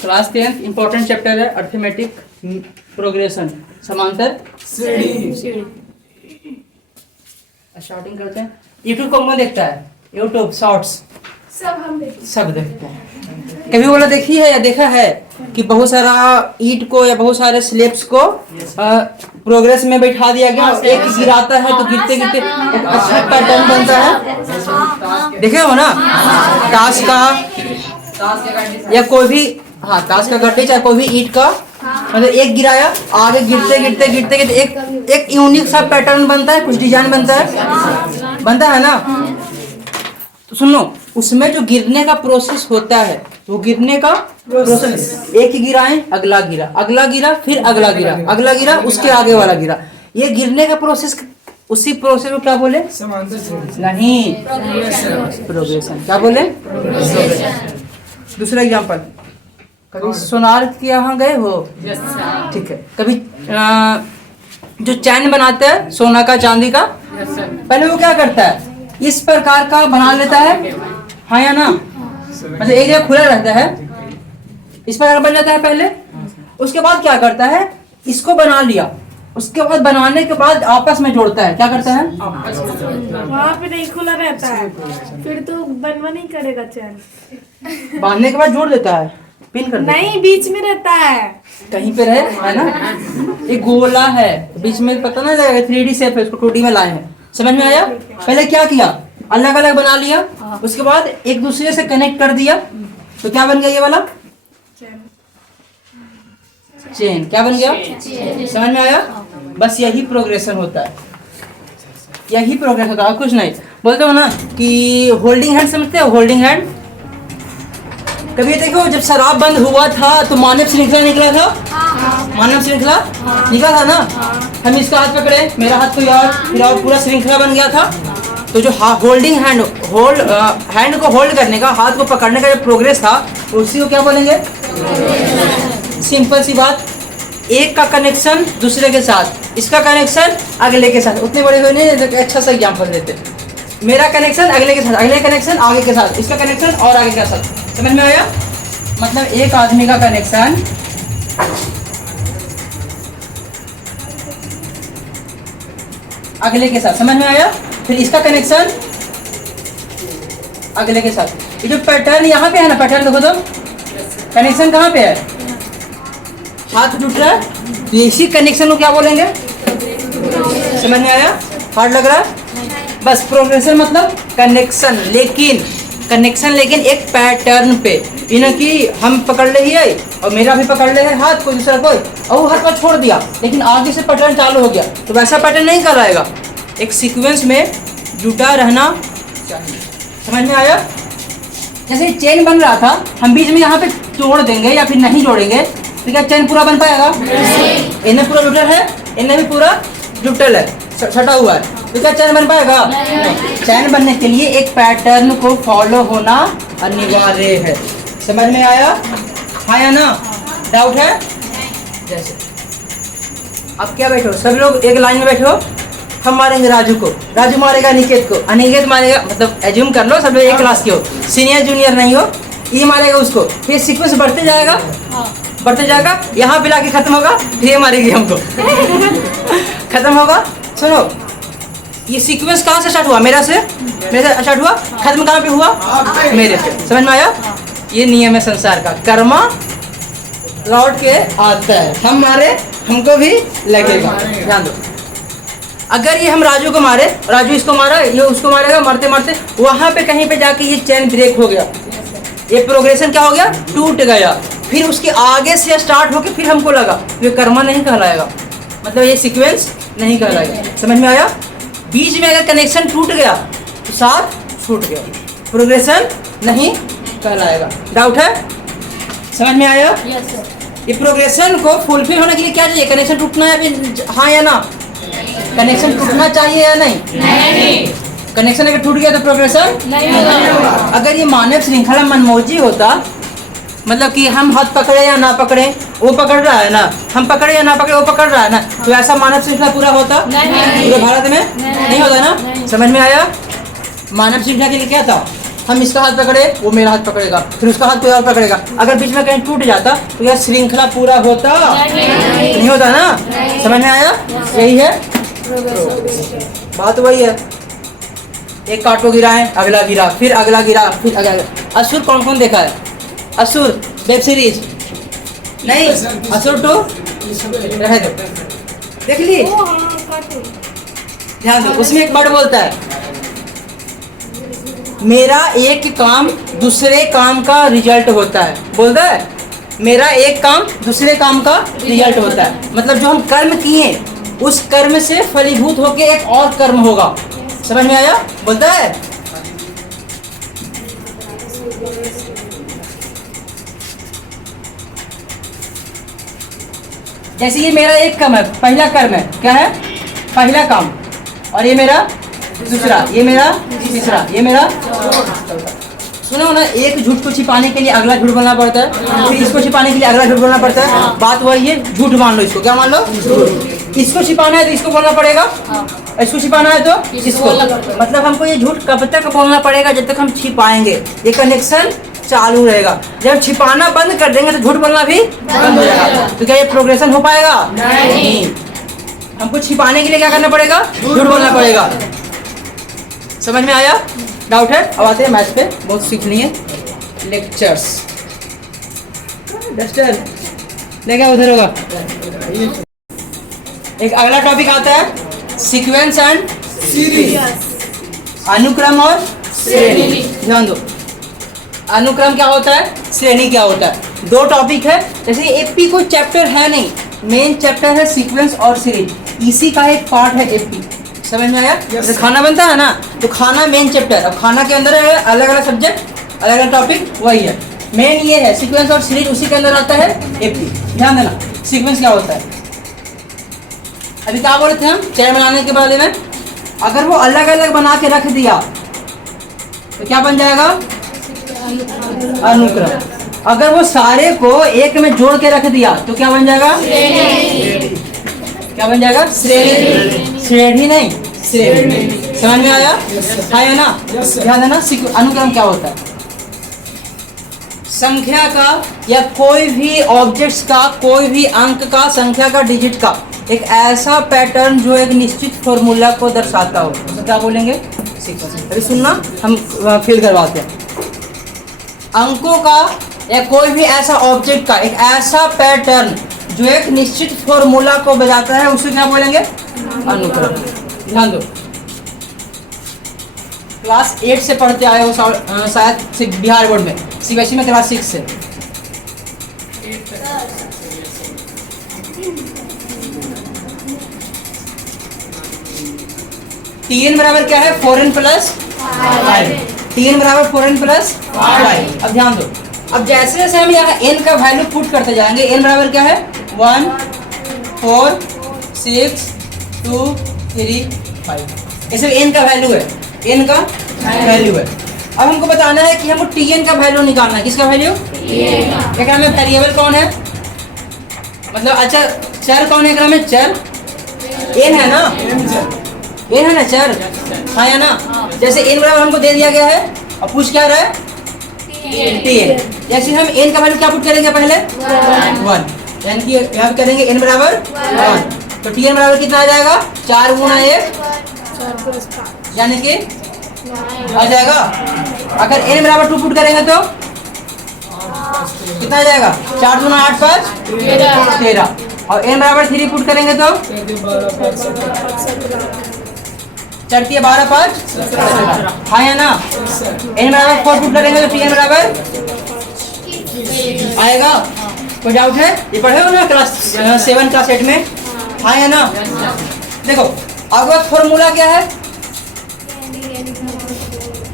Class 10 important chapter है arithmetic progression समांतर श्रेणी। स्टार्टिंग करते हैं। यूट्यूब कौन देखता है? यूट्यूब शॉर्ट्स सब देखते हैं। कभी बोला देखी है या देखा है कि बहुत सारा ईंट को या बहुत सारे स्लेब्स को प्रोग्रेस में बैठा दिया गया, एक गिराता है तो गिरते गिरते एक अच्छा पैटर्न बनता है। देखे हो ना? ताश का या कोई भी ताश का गड्ढे चाहे कोई भी ईंट का मतलब एक गिराया, आगे गिरते गिरते गिरते गिरते एक यूनिक सा पैटर्न बनता है, कुछ डिजाइन बनता है ना। तो सुन लो, उसमें जो गिरने का प्रोसेस होता है वो गिरने का प्रोसेस, एक ही गिराए अगला गिरा, अगला गिरा, फिर अगला गिरा, अगला गिरा, उसके आगे वाला गिरा, ये गिरने का प्रोसेस। उसी प्रोसेस को क्या बोले? नहीं, प्रोग्रेशन। क्या बोले? दूसरा एग्जांपल, कभी सोनार के यहाँ गए हो? ठीक है। कभी जो चैन बनाते हैं सोना का चांदी का, पहले वो क्या करता है? इस प्रकार का बना लेता है, हाँ या ना? मतलब एक जगह खुला रहता है, इस प्रकार बन जाता है पहले। उसके बाद क्या करता है? इसको बना लिया, उसके बाद बनाने के बाद आपस में जोड़ता है। क्या करता है? वहाँ पे नहीं खुला रहता है, फिर तो बनवा नहीं करेगा चैन। बांधने के बाद जोड़ देता है, पिन कर नहीं, बीच में रहता है, कहीं पे रहे, है ना? एक गोला है बीच में, पता ना लगेगा 3D शेप है, उसको 2D में लाए हैं। समझ में आया? पहले क्या किया? अलग अलग बना लिया, उसके बाद एक दूसरे से कनेक्ट कर दिया, तो क्या बन गया? ये वाला चेन। क्या बन गया? समझ में आया? बस यही प्रोग्रेशन होता है, यही प्रोग्रेस होता है, कुछ नहीं। बोलते हो ना कि होल्डिंग हैंड, समझते हो? होल्डिंग हैंड कभी देखो, जब शराब बंद हुआ था तो मानव श्रृंखला निकला था, मानव श्रृंखला निकला था ना। हम इसका हाथ पकड़े, मेरा हाथ कोई और, फिर और पूरा श्रृंखला बन गया था। तो जो होल्डिंग हैंड, हैंड को होल्ड करने का, हाथ को पकड़ने का जो प्रोग्रेस था, उसी को क्या बोलेंगे? सिंपल सी बात, एक का कनेक्शन दूसरे के साथ, इसका कनेक्शन अगले के साथ। उतने बड़े हुए नहीं, अच्छा सा एग्जांपल देते। मेरा कनेक्शन अगले के साथ, अगले कनेक्शन आगे के साथ, इसका कनेक्शन और आगे के साथ। समझ में आया? मतलब एक आदमी का कनेक्शन अगले के साथ, समझ में आया? फिर इसका कनेक्शन अगले के साथ। ये जो पैटर्न यहाँ पे है ना, पैटर्न देखो तो, कनेक्शन कहाँ पे है? हाथ टूट रहा है, तो इसी कनेक्शन को क्या बोलेंगे? समझ में आया? हार्ड लग रहा है? बस प्रोग्रेशन मतलब कनेक्शन, लेकिन कनेक्शन लेकिन एक पैटर्न पे। इन्हें कि हम पकड़ ले ही है और मेरा भी पकड़ ले है हाथ, कोई दूसरा कोई, और वो हाथ पर छोड़ दिया, लेकिन आगे से पैटर्न चालू हो गया, तो वैसा पैटर्न नहीं कहलाएगा। एक सीक्वेंस में जुटा रहना चाहिए। समझ में आया? जैसे चेन बन रहा था, हम बीच में यहाँ पे तोड़ देंगे या फिर नहीं जोड़ेंगे तो क्या चैन पूरा बन पाएगा? इन्हें पूरा जुटल है, इन्हें भी पूरा जुटल है, छटा हुआ है, तो क्या चैन बन पाएगा? नहीं। चैन बनने के लिए एक पैटर्न को फॉलो होना अनिवार्य है। समझ में आया? हाँ या ना? डाउट है? जैसे अब क्या बैठो, सब लोग एक लाइन में बैठो। हम मारेंगे राजू को, राजू मारेगा अनिकेत को, अनिकेत मारेगा, मतलब एज्यूम कर लो सब लोग एक क्लास के हो, सीनियर जूनियर नहीं हो। ये मारेगा उसको, फिर सीक्वेंस बढ़ते जाएगा, बढ़ते जाएगा, यहाँ पे लाके खत्म होगा, फिर ये मारेगी हमको खत्म होगा। सुनो, ये सीक्वेंस कहाँ से स्टार्ट हुआ? मेरे से स्टार्ट हुआ, खत्म कहाँ पे हुआ? मेरे से। समझ में आया? ये नियम है संसार का, कर्मा लौट के आता है, हम मारे हमको भी लगेगा। ध्यान दो, अगर ये हम राजू को मारे, राजू इसको मारा, ये उसको मारेगा, मारते मारते वहां पे कहीं पे जाके ये चैन ब्रेक हो गया, ये प्रोग्रेशन क्या हो गया? टूट गया। फिर उसके आगे से स्टार्ट होके फिर हमको लगा, ये कर्मा नहीं कहलाएगा, मतलब ये सीक्वेंस नहीं कहलाएगा। समझ में आया? बीच में अगर कनेक्शन टूट गया तो साथ छूट गया, प्रोग्रेशन नहीं कहलाएगा। डाउट है? समझ में आया? ये प्रोग्रेशन को फुलफिल होने के लिए क्या चाहिए? कनेक्शन टूटना है फिर, हाँ या ना? कनेक्शन टूटना चाहिए या नहीं? नहीं। कनेक्शन अगर टूट गया तो प्रोग्रेशन नहीं होगा। अगर ये मानव श्रृंखला मनमौजी होता, मतलब कि हम हाथ पकड़े या ना पकड़े, वो पकड़ रहा है ना, हम पकड़े या ना पकड़े, वो पकड़ रहा है ना, तो ऐसा मानव श्रृंखला पूरा होता? पूरे भारत में नहीं होता ना। समझ में आया? मानव श्रृंखला के लिए क्या था? हम इसका हाथ पकड़े, वो मेरा हाथ पकड़ेगा, फिर उसका हाथ कोई और पकड़ेगा। अगर बीच में कहीं टूट जाता तो यह श्रृंखला पूरा होता नहीं होता ना। समझ में आया? यही है बात, वही है। एक कांटो गिरा है, अगला गिरा, फिर अगला गिरा, फिर अगला गिरा। असुर कौन कौन देखा है? असुर वेब सीरीज नहीं, असुर तो रह दो, देख ली, ओ हाँ कार्टून। ध्यान दो। उसमें एक वर्ड बोलता है, मेरा एक काम दूसरे काम का रिजल्ट होता है। बोलता है मेरा एक काम दूसरे काम का रिजल्ट होता है, मतलब जो हम कर्म किए उस कर्म से फलीभूत होके एक और कर्म होगा। समझ में आया? बोलता है जैसे ये मेरा एक काम है, पहला कर्म है, क्या है? पहला काम, और ये मेरा दूसरा, ये मेरा तीसरा, ये मेरा चौथा। सुनो ना, एक झूठ को छिपाने के लिए अगला झूठ बोलना पड़ता है, फिर इसको छिपाने के लिए अगला झूठ बोलना पड़ता है। बात वही है, झूठ मान लो इसको, क्या मान लो? इसको छिपाना है तो इसको बोलना पड़ेगा, इसको छिपाना है तो इसको। मतलब हमको ये झूठ कब तक बोलना पड़ेगा? जब तक हम छिपाएंगे, ये कनेक्शन चालू रहेगा। जब छिपाना बंद कर देंगे तो झूठ बोलना भी बंद हो जाएगा। तो क्या ये प्रोग्रेशन हो पाएगा? नहीं। हमको छिपाने के लिए क्या करना पड़ेगा? झूठ बोलना पड़ेगा। समझ में आया? डाउट है? अब आते हैं मैथ पे, बहुत सीखनी है। लेक्चर्स डस्टर लेगा उधर होगा। एक अगला टॉपिक आता है सीक्वेंस एंड सीरीज, अनुक्रम और श्रेणी। ध्यान दो, अनुक्रम क्या होता है, श्रेणी क्या होता है। दो टॉपिक है। जैसे एपी कोई चैप्टर है नहीं, मेन चैप्टर है सीक्वेंस और सीरीज, इसी का एक पार्ट है एपी। समझ में आया? जैसे खाना बनता है ना, तो खाना मेन चैप्टर, अब खाना के अंदर है अलग अलग सब्जेक्ट, अलग अलग टॉपिक, वही है मेन। ये है सीक्वेंस और सीरीज, उसी के अंदर आता है एपी। ध्यान देना, सीक्वेंस क्या होता है। अभी क्या बोले थे हम चाय बनाने के बारे में? अगर वो अलग अलग बना के रख दिया तो क्या बन जाएगा? अनुक्रम। अगर वो सारे को एक में जोड़ के रख दिया तो क्या बन जाएगा? क्या बन जाएगा? श्रेणी। श्रेणी नहीं, श्रेणी। समझ में आया? है ना? ध्यान देना, अनुक्रम क्या होता है? संख्या का या कोई भी ऑब्जेक्ट्स का, कोई भी अंक का, संख्या का, डिजिट का एक ऐसा पैटर्न जो एक निश्चित फॉर्मूला को दर्शाता हो, तो क्या बोलेंगे? सीक्वेंस। अभी सुनना, हम फील करवाते हैं। अंकों का या कोई भी ऐसा ऑब्जेक्ट का एक ऐसा पैटर्न जो एक निश्चित फॉर्मूला को बजाता है, उसे क्या बोलेंगे? अनुक्रम। ध्यान दो, क्लास 8 से पढ़ते आए हो शायद बिहार बोर्ड में, सीबीएसई में क्लास 6 से। Tn बराबर क्या है? 4n plus 5। Tn बराबर 4n प्लस 5। अब ध्यान दो, अब जैसे जैसे हम यहाँ n का वैल्यू पुट करते जाएंगे, n बराबर क्या है? 1 4 6 2 3 5। ऐसे n का वैल्यू है, n का वैल्यू है। अब हमको बताना है कि हमको Tn का वैल्यू निकालना है। किसका वैल्यू? क्या में वेरिएबल कौन है, मतलब अच्छा चर कौन है? में चर n है ना, n है ना चर, हाँ या ना? जैसे n बराबर हमको दे दिया गया है, अब पूछ क्या रहा है? Tn। जैसे हम n का वैल्यू क्या पुट करेंगे? पहले 1, यानी कि यहाँ करेंगे n बराबर 1, तो Tn बराबर कितना आ जाएगा? 4 गुना 1 यानी कि आ जाएगा। अगर n बराबर 2 पुट करेंगे तो कितना आ जाएगा? 4 गुना 8 5 13, और n बराबर 3 पुट करेंगे तो 4 3 12 5 हाँ या ना? n बराबर 4 पुट करेंगे तो Tn बराबर आएगा। कोई डाउट है? ये पढ़े हो ना क्लास 7 क्लास 8 में, हाँ या ना? देखो अगला फॉर्मूला क्या है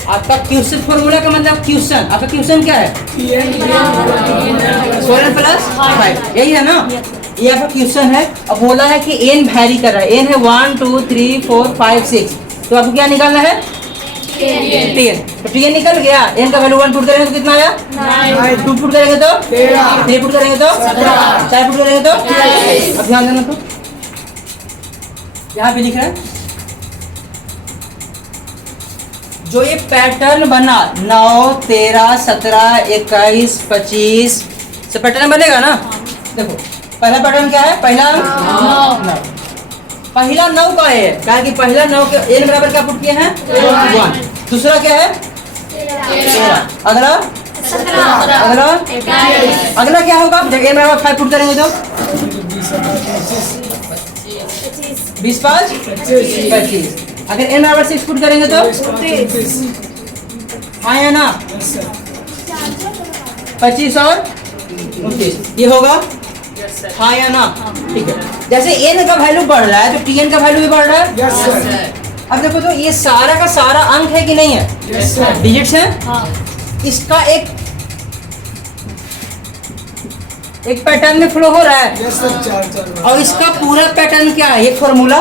आपका? क्वेश्चन फॉर्मूला का मतलब क्वेश्चन, आपका क्वेश्चन क्या है? 4n प्लस 5, यही है ना? ये आपका क्वेश्चन है। अब बोला है कि n वैरी कर रहा है, n है 1 2 3 4 5 6, तो आपको क्या निकालना है? Tn। तो Tn निकल गया, n का वैल्यू 1 पुट करेंगे तो कितना आया? 2 पुट करेंगे तो 3 पुट करेंगे तो 4 पुट करेंगे तो। अब ध्यान देना, तो यहाँ पे लिख रहा है जो ये पैटर्न बना 9, 13, 17, 21, 25 से पैटर्न बनेगा ना। देखो पहला पैटर्न क्या है, पहला 9, पहला 9 का है, क्या कि पहला 9 के n बराबर क्या पुट किए हैं 1। दूसरा क्या है 13, अगला 17, अगला क्या होगा जब n बराबर 5 पुट करेंगे तो 20, 5, 25। अगर n बराबर 6 पुट करेंगे तो हाँ या ना 25 और 29, ये होगा हाँ या ना। ठीक है, जैसे n का वैल्यू बढ़ रहा है तो tn का वैल्यू भी बढ़ रहा है। अब देखो तो ये सारा का सारा अंक है कि नहीं है, डिजिट्स है। इसका एक पैटर्न में फ्लो हो रहा है और इसका पूरा पैटर्न क्या है, एक फॉर्मूला।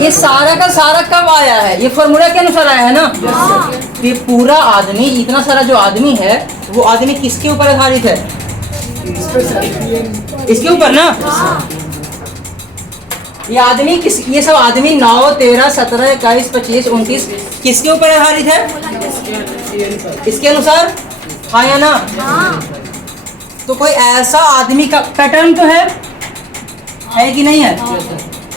ये सारा का सारा कब आया है, ये फॉर्मूला के अनुसार आया है ना। ये पूरा आदमी, इतना सारा जो आदमी है वो आदमी किसके ऊपर आधारित है, इसके ऊपर ना। ये आदमी ये सब आदमी 9, 13, 17, 21, 25, 29 किसके ऊपर आधारित है, इसके अनुसार हाँ या ना। तो कोई ऐसा आदमी का पैटर्न तो है कि नहीं है,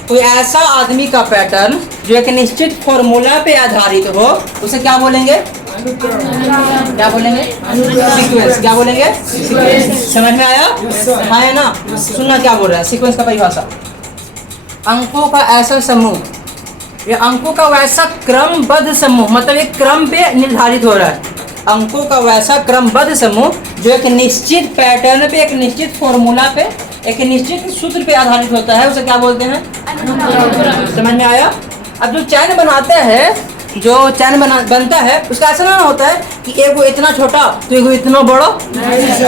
कोई ऐसा आदमी का पैटर्न जो एक निश्चित फॉर्मूला पे आधारित हो उसे क्या बोलेंगे, क्या बोलेंगे सीक्वेंस। क्या बोलेंगे सीक्वेंस। समझ में आया हाँ या ना। सुनना क्या बोल रहा है सीक्वेंस का परिभाषा, अंकों का ऐसा समूह, ये अंकों का वैसा क्रमबद्ध समूह, मतलब एक क्रम पे निर्धारित हो रहा है। अंकों का वैसा क्रमबद्ध समूह जो एक निश्चित पैटर्न पे, एक निश्चित फॉर्मूला पे, एक निश्चित सूत्र पे आधारित होता है, उसे क्या बोलते हैं अनुक्रम। समझ में आया। अब जो चैन बनाते हैं, जो चैन बनता है उसका ऐसा ना होता है कि एगो इतना छोटा तो एगो इतना बड़ा,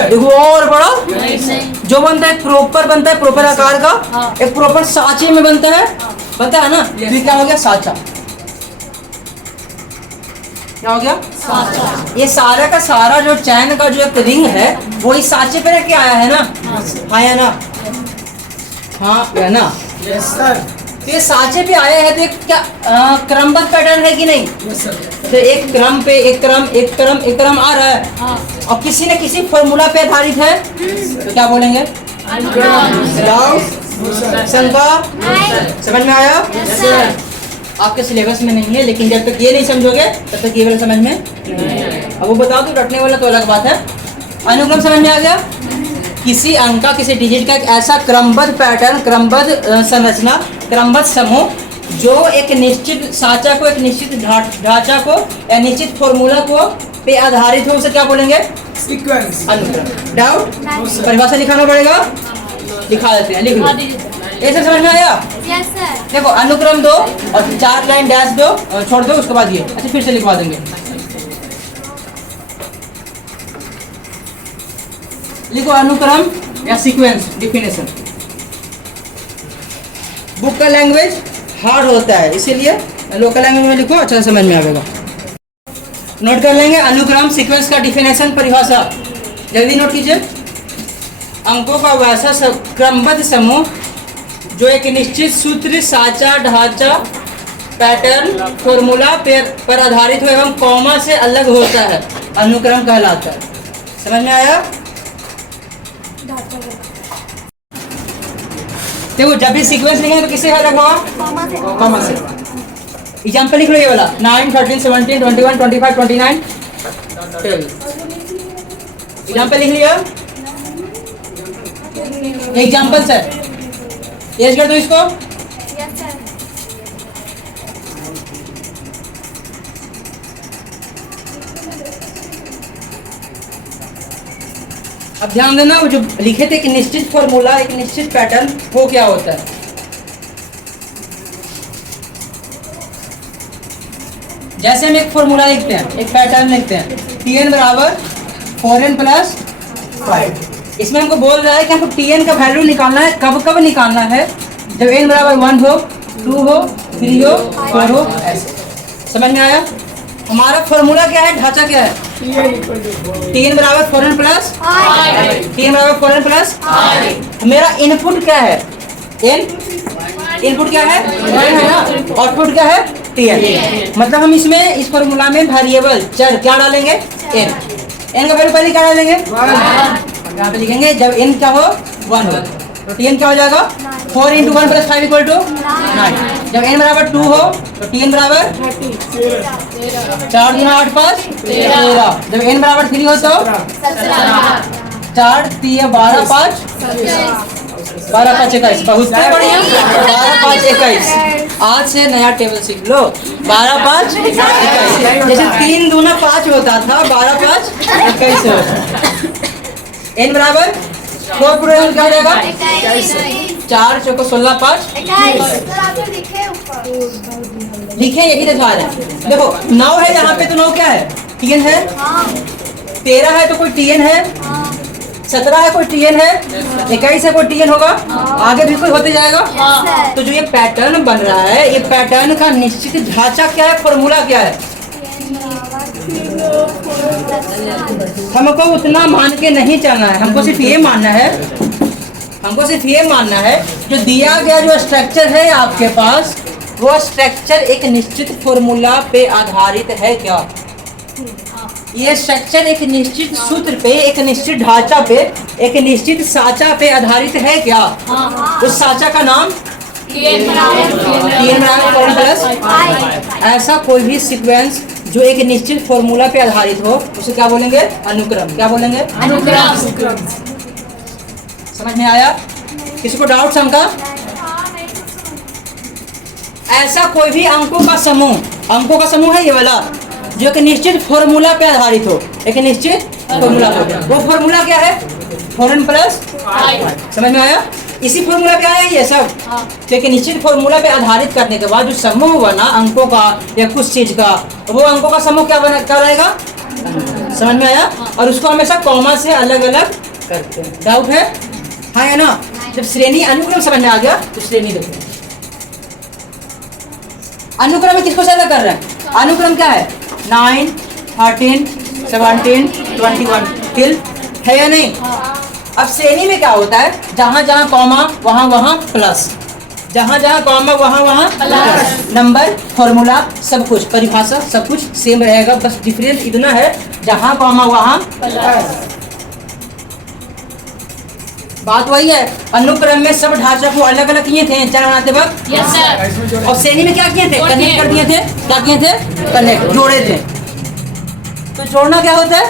एगो और बड़ा। जो बनता है प्रॉपर बनता है, प्रॉपर आकार का, एक प्रॉपर सांचे में बनता है ना। तो क्या हो गया साचा, क्या हो गया साचा। ये सारा का सारा जो चैन का जो एक रिंग है वो इस सांचे पे रख के आया है ना, हाँ या ना, हाँ या ना। Yes sir. तो ये सांचे पे आया है तो एक क्या क्रमबद्ध पैटर्न है कि नहीं। तो एक क्रम पे एक क्रम आ रहा है और किसी न किसी फॉर्मूला पे आधारित है, तो क्या बोलेंगे शंका। समझ में आया। आपके सिलेबस में नहीं है, लेकिन जब तक ये नहीं समझोगे तब तक ये वाला समझ में नहीं आएगा। अब वो बता दो, रटने वाला तो अलग बात है। अनुक्रम समझ में आ गया। किसी अंक का, किसी डिजिट का एक ऐसा क्रमबद्ध पैटर्न, क्रमबद्ध संरचना, क्रमबद्ध समूह जो एक निश्चित साचा को, एक निश्चित ढांचा को या निश्चित फॉर्मूला को पे आधारित हो, उसे क्या बोलेंगे सीक्वेंस, अनुक्रम। डाउट, परिभाषा लिखाना पड़ेगा, लिखा देते हैं, लिख लो। ऐसे समझ में आया। Yes sir. देखो अनुक्रम दो और 4 लाइन डैश दो और छोड़ दो, उसके बाद ये अच्छा फिर से लिखवा देंगे। लिखो अनुक्रम या सीक्वेंस डिफिनेशन। बुक का लैंग्वेज हार्ड होता है, इसीलिए लोकल लैंग्वेज में लिखो, अच्छा समझ में आएगा। नोट कर लेंगे अनुक्रम सीक्वेंस का डिफिनेशन, परिभाषा जल्दी नोट कीजिए। अंकों का वैसा क्रमबद्ध समूह जो एक निश्चित सूत्र, साचा, ढांचा, पैटर्न, फॉर्मूला पर आधारित हो एवं कॉमा से अलग होता है, अनुक्रम कहलाता है। समझ में आया। देखो जब भी सीक्वेंस लिखेंगे तो किससे अलग होगा, कॉमा से। एग्जाम्पल लिख लो ये वाला 9, 13, 17, 21, 25, 29, 12। एग्जाम्पल लिख लिया। एग्जाम्पल सर एज कर दो इसको। Yes sir. अब ध्यान देना, वो जो लिखे थे एक निश्चित फॉर्मूला, एक निश्चित पैटर्न, वो क्या होता है। जैसे हम एक फॉर्मूला लिखते हैं, एक पैटर्न लिखते हैं, Tn बराबर 4n + 5। इसमें हमको बोल रहा है कि हमको Tn का वैल्यू निकालना है। कब कब निकालना है, जब n बराबर 1 हो, 2 हो, 3 हो, 4 हो, ऐसे। समझ में आया। हमारा फॉर्मूला क्या है, ढांचा क्या है, Tn बराबर 4n + 5। Tn बराबर 4n + 5। मेरा इनपुट क्या है, n, इनपुट क्या है 1 है ना, आउटपुट क्या है Tn। मतलब हम इसमें इस फॉर्मूला में वेरिएबल चर क्या डालेंगे? n। n का वैल्यू पहले क्या डालेंगे? 1। यहाँ पे लिखेंगे जब n क्या हो 1 हो तो Tn क्या हो जाएगा? 4 × 1 + 5 = 9। जब n बराबर 2 हो तो Tn बराबर 4 × 8 = 5 13। जब n बराबर 3 हो तो 4 3 12 5 12 5 21। बहुत बढ़िया। 12 5 21। आज से नया टेबल सीख लो। 12 5 21। जैसे 3 दूना 5 होता था, 12 5 21 होता। n बराबर 4 पूरे क्या हो जाएगा? 4 चौको 16 5 लिखे, यही दिखा रहे हैं। देखो 9 है यहाँ पे तो 9 क्या है? Tn है। 13 है तो कोई Tn है। 17 है कोई Tn है। 21 है कोई Tn होगा। आगे भी कोई होते जाएगा। तो जो ये पैटर्न बन रहा है, ये पैटर्न का निश्चित ढांचा क्या है, फॉर्मूला क्या है? हमको उतना मान के नहीं चलना है, हमको सिर्फ ये मानना है, हमको सिर्फ ये मानना है जो दिया गया जो स्ट्रक्चर है आपके पास, वो स्ट्रक्चर एक निश्चित फॉर्मूला पे आधारित है क्या? ये स्ट्रक्चर एक निश्चित सूत्र पे, एक निश्चित ढांचा पे, एक निश्चित साचा पे आधारित है क्या? उस साचा का नाम Tn = ऐसा कोई भी सीक्वेंस जो एक निश्चित फॉर्मूला पे आधारित हो उसे क्या बोलेंगे? अनुक्रम। क्या बोलेंगे? अनुक्रम। समझ में आया? किसी को डाउट शंका? ऐसा कोई भी अंकों का समूह है ये वाला जो एक निश्चित फॉर्मूला पे आधारित हो, एक निश्चित फॉर्मूला पे। वो फॉर्मूला क्या है? 4n + 5। समझ में आया? इसी फॉर्मूला क्या है ये सब? तो एक निश्चित फॉर्मूला पे आधारित करने के बाद जो समूह बना अंकों का या कुछ चीज का, वो अंकों का समूह क्या रहेगा? समझ में आया? और उसको हमेशा कॉमा से अलग अलग करते हैं। डाउट है? हाँ या ना? जब श्रेणी अनुक्रम समझ में आ गया तो श्रेणी देखो। अनुक्रम में किसको से अलग कर रहे हैं? अनुक्रम क्या है? 9 13 17 21 टिल है या नहीं? अब श्रेणी में क्या होता है? जहां जहां कॉमा वहां प्लस, जहां जहां कॉमा वहां प्लस। नंबर, फॉर्मूला, सब कुछ, परिभाषा सब कुछ सेम रहेगा, बस डिफरेंस इतना है जहां कॉमा वहां प्लस। बात वही है। अनुक्रम में सब ढांचा को अलग अलग किए थे चर बनाते वक्त। Yes sir. और श्रेणी में क्या किए थे? कनेक्ट कर दिए थे। क्या किए थे? कनेक्ट, जोड़े थे। तो जोड़ना क्या होता है?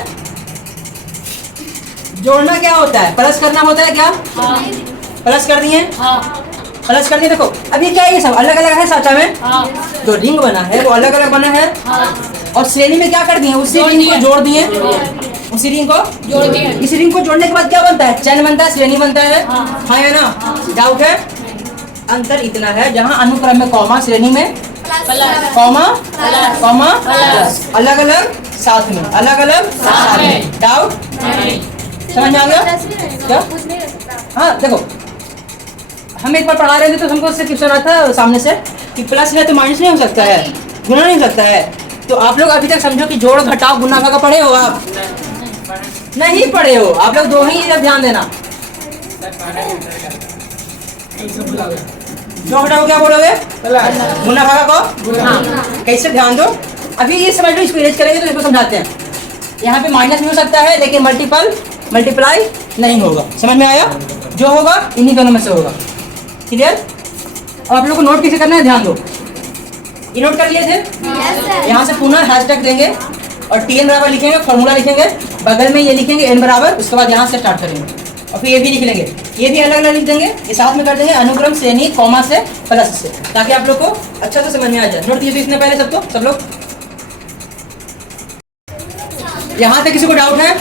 जोड़ना क्या होता है? प्लस करना होता है क्या? हाँ। प्लस कर दिए। हाँ। प्लस कर दिए। देखो अभी क्या है, ये सब अलग अलग है साचा में। हाँ। जो रिंग बना है वो अलग अलग बना है। हाँ। और श्रेणी में क्या कर दिए? उसी रिंग को जोड़ दिए। उसी रिंग को जोड़ दिए। इस रिंग को जोड़ने के बाद क्या बनता है? चैन बनता है, श्रेणी बनता है। हाँ या ना? डाउट है? अंतर इतना है जहाँ अनुक्रम में कॉमा, श्रेणी में कॉमा प्लस, अलग अलग साथ में, अलग अलग साथ में। डाउट? समझ में आ गया क्या? हाँ देखो, हम एक बार पढ़ा रहे थे तो हमको उससे क्वेश्चन आता है सामने से कि प्लस है तो माइनस नहीं हो सकता है, गुना नहीं हो सकता है। तो आप लोग अभी तक समझो कि जोड़ घटाव गुना भागा पढ़े हो? आप नहीं पढ़े हो। आप लोग दो ही जब ध्यान देना। जोड़ घटाव क्या बोलोगे? गुना भागा को कैसे? ध्यान दो। अभी ये समझ लो, इसको इरेज करेंगे तो इसको समझाते हैं। यहाँ पे माइनस भी हो सकता है लेकिन मल्टीप्लाई नहीं होगा। समझ में आया? जो होगा इन्हीं दोनों में से होगा। क्लियर? अब आप लोग को नोट कैसे करना है ध्यान दो। ये नोट कर लिए थे? यहाँ से पुनः हैशटैग देंगे और Tn बराबर लिखेंगे, फॉर्मूला लिखेंगे, बगल में ये लिखेंगे n बराबर, उसके बाद यहाँ से स्टार्ट करेंगे और फिर ये भी लिख लेंगे। ये भी अलग अलग लिख देंगे, ये साथ में कर देंगे अनुक्रम, श्रेणी, कॉमा से, प्लस से, ताकि आप लोग को अच्छा से समझ में आ जाए। नोट कीजिए इसने पहले सबको, सब लोग। यहाँ तक किसी को डाउट है?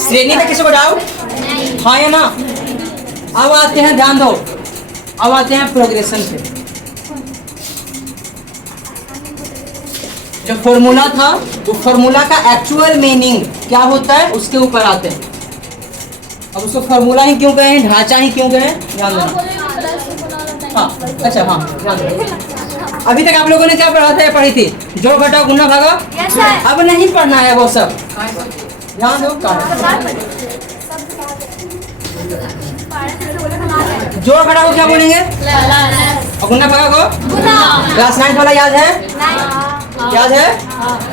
श्रेणी में किसी को डाउट? हाँ या ना? अब आते हैं, ध्यान दो, अब आते हैं प्रोग्रेशन पे। जो फॉर्मूला था वो फॉर्मूला का एक्चुअल मीनिंग क्या होता है उसके ऊपर आते हैं। अब उसको फॉर्मूला ही क्यों कहें, ढांचा ही क्यों कहें, ध्यान देना। हाँ अच्छा, हाँ ध्यान देना। अभी तक आप लोगों ने क्या पढ़ा था, पढ़ी थी जोड़ घटाव गुना भागा। अब नहीं पढ़ना है वो सब, ध्यान दो। जोड़ घटाव को क्या बोलेंगे? और गुना भागा को? क्लास 9 वाला याद है? याद है?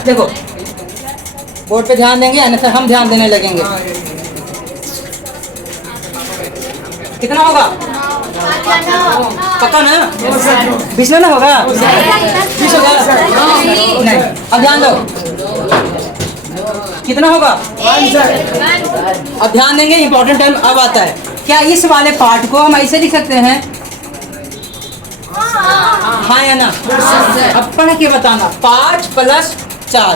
देखो बोर्ड पे ध्यान देंगे, अन्यथा हम ध्यान देने लगेंगे। कितना होगा? पक्का ना? 20 ना होगा? 20 होगा? नहीं। अब ध्यान दो, कितना होगा? अब ध्यान देंगे, इंपॉर्टेंट टाइम अब आता है। क्या इस वाले पार्ट को हम ऐसे लिख सकते हैं? हाँ या ना? अब पढ़ के बताना। 5 + 4,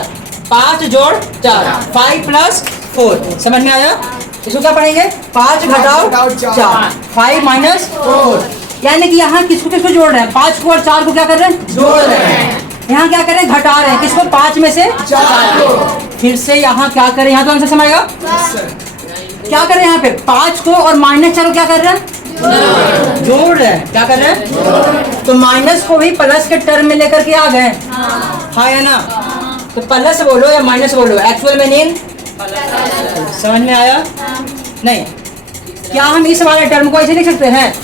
5 जोड़ 4, 5 + 4। समझ में आया? इसको क्या पढ़ेंगे? 5 घटाओ 4, 5 - 4। यानी कि यहाँ किसको किसको जोड़ रहे हैं? 5 को और 4 को क्या कर रहे हैं? जोड़ रहे हैं। यहाँ क्या कर रहे हैं? घटा रहे हैं। किसको? 5 में से 4 को। फिर से यहाँ क्या करें? यहाँ तो आंसर समाएगा। क्या कर रहे हैं यहाँ पे? 5 को और -4 को क्या कर रहे हैं? जोड़ रहे हैं। क्या कर रहे हैं? तो माइनस को भी प्लस के टर्म में लेकर के आ गए। हाँ या ना? तो प्लस बोलो या माइनस बोलो, एक्चुअल मीनिंग समझ में आया? नहीं। क्या हम इस वाले टर्म को ऐसे लिख सकते हैं?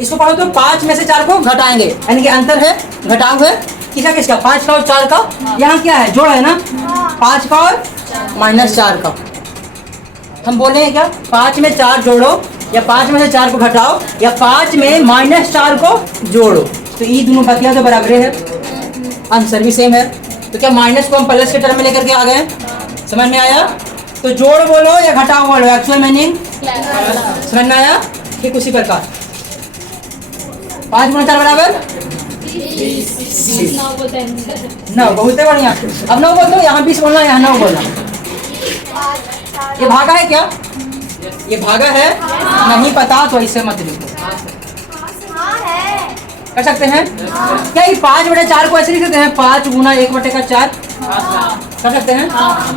इसको पढ़ो तो 5 में से 4 को घटाएंगे, यानी कि अंतर है, घटाव है। किसका किसका? 5 का और 4 का। यहाँ क्या है? जोड़ है ना? 5 का और -4 का। हम बोले हैं क्या? 5 में 4 जोड़ो, या 5 में से 4 को घटाओ, या 5 में -4 को जोड़ो। तो ये दोनों बतिया तो बराबर है, आंसर भी सेम है। तो क्या माइनस को हम प्लस के टर्म में लेकर के आ गए? समझ में आया? तो जोड़ बोलो या घटाओ बोलो, एक्चुअल मीनिंग समझ में आया? ठीक उसी प्रकार 5 × 4 बराबर 9। बहुत है बढ़िया। अब 9 बोल दो, यहाँ 20 बोलना, यहाँ 9 बोलना। ये भागा है क्या? ये भागा है? नहीं पता तो इससे मत लिखो। कर सकते हैं क्या? ये 5/4 को ऐसे लिख सकते हैं? 5 × 1/4 कर सकते हैं।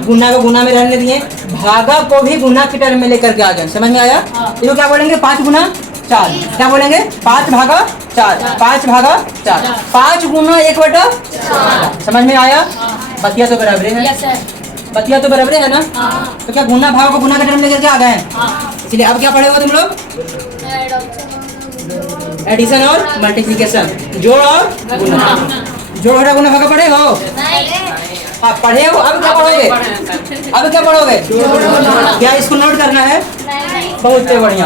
गुना को गुना में रहने दिए, भागा को भी गुना की टर्म में लेकर के आ गए। समझ में आया? इसको क्या बोलेंगे? 5 × 4 क्या बोलेंगे? 5/4, 5/4, 5 × 1/4। समझ में आया? बतिया तो बराबर है, बतिया तो बराबर है ना? तो क्या गुना भाग को गुना का टर्म लेकर के आ गए? इसलिए अब क्या पढ़ेगा तुम लोग? एडिशन और मल्टीप्लिकेशन, जोड़ और गुना। जोड़ घटा गुना भागा पढ़े हो? आप पढ़े हो? अब क्या पढ़ोगे? अब क्या पढ़ोगे? क्या इसको नोट करना है? बहुत बढ़िया।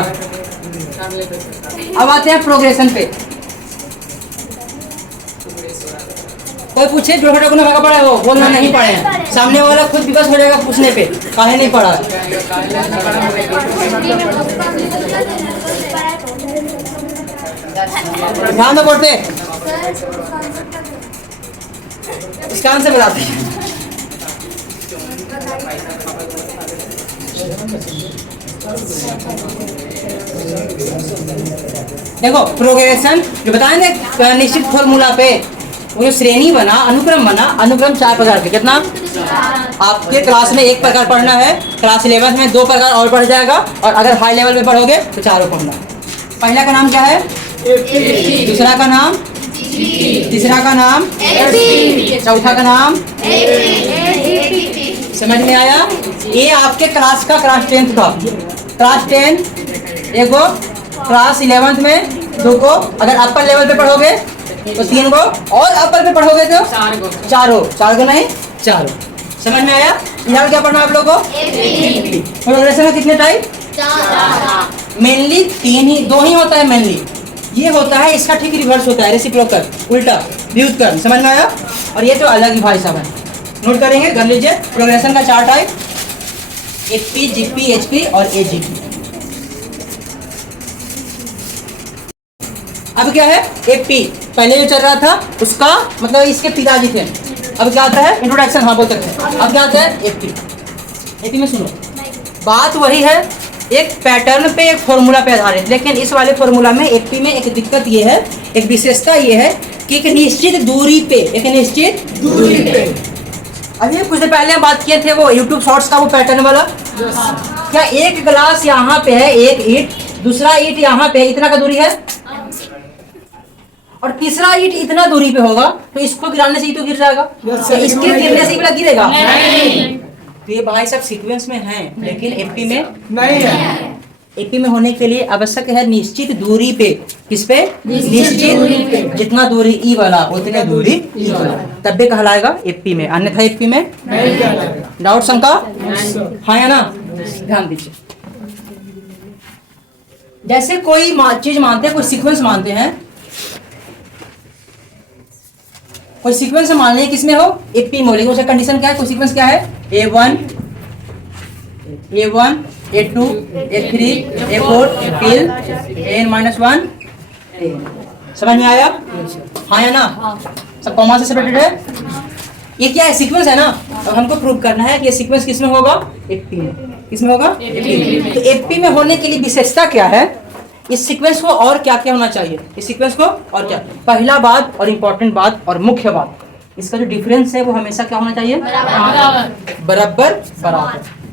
अब आते हैं प्रोग्रेशन पे। कोई पूछे जोड़ घटा गुना भागा पढ़े हो? बोलना नहीं पढ़े हैं। सामने वाला खुद विवश हो जाएगा पूछने पे, काहे नहीं पढ़ा। ध्यान दो बोर्ड पे, इसका आंसर बताते हैं। देखो प्रोग्रेशन जो बताए थे निश्चित फॉर्मूला पे, वो जो श्रेणी बना, अनुक्रम बना, अनुक्रम 4 प्रकार के। कितना? आपके क्लास में 1 प्रकार पढ़ना है, क्लास 11 में 2 प्रकार और पढ़ जाएगा, और अगर हाई लेवल पे पढ़ोगे तो 4 पढ़ना। पहला का नाम क्या है? दूसरा का नाम, तीसरा का नाम, चौथा का नाम। समझ में आया? ये आपके क्लास का क्लास 10th का, क्लास 10 एक गो, क्लास 11 में 2 को, अगर अपर लेवल पे पढ़ोगे तो 3 गो, और अपर पे पढ़ोगे तो 4 गो नहीं 4। समझ में आया? यहाँ क्या पढ़ना आप लोगों को? प्रोग्रेशन में कितने टाइप? मेनली 2 ही होता है। मेनली ये होता है, इसका ठीक रिवर्स होता है, रेसिप्रोकल, उल्टा, व्युत्क्रम। समझ में आया? और ये तो अलग ही भाई साहब है, नोट करेंगे, कर लीजिए। प्रोग्रेशन का 4 टाइप, एफपी, जीपी, एचपी और एजीपी। अब क्या है? एफपी पहले जो चल रहा था उसका मतलब इसके पिताजी थे। अब क्या आता है? इंट्रोडक्शन, हाँ बोल सकते हैं। अब क्या आता है? एफपी। एफपी में सुनो, बात वही है, एक पैटर्न पे, एक फॉर्मूला पे आधारित। लेकिन इस वाले फॉर्मूला में एफपी में एक दिक्कत ये है, एक विशेषता ये है कि एक निश्चित दूरी पे, एक निश्चित दूरी पे। अभी कुछ देर पहले हम बात किए थे वो यूट्यूब शॉर्ट्स का, वो पैटर्न वाला। क्या एक ग्लास यहाँ पे है, एक ईंट, दूसरा ईंट यहाँ पे, इतना का दूरी है, और तीसरा ईंट इतना दूरी पे होगा, तो इसको गिराने से ही तो गिर जाएगा। तो इसके गिरने से ही गिरेगा नहीं। तो ये भाई सब सीक्वेंस में हैं, लेकिन एफपी में नहीं है। एपी में होने के लिए आवश्यक है निश्चित दूरी पे। किस पे? निश्चित। जितना दूरी ई वाला उतनी दूरी ई वाला, तब भी कहलाएगा एपी में, अन्यथा एपी में नहीं। डाउट शंका? हाँ या ना? ध्यान दीजिए। जैसे कोई चीज मानते हैं, कोई सीक्वेंस मानते हैं, कोई सीक्वेंस मान लें किसमें हो? एपी में हो, लेकिन उसका कंडीशन क्या है? कोई सीक्वेंस क्या है? A1 A2 A3 A4 till n-1। समझ में आया? हाँ या ना? सब कॉमा से सेपरेटेड है। ये क्या है? सीक्वेंस है ना। अब हमको प्रूव करना है कि ये सीक्वेंस किसमें होगा? एपी में। किसमें होगा? एपी में। तो एपी में होने के लिए विशेषता क्या है? इस सीक्वेंस को और क्या क्या होना चाहिए? इस सीक्वेंस को और क्या? पहला बात और इंपॉर्टेंट बात और मुख्य बात, इसका जो डिफरेंस है वो हमेशा क्या होना चाहिए? बराबर,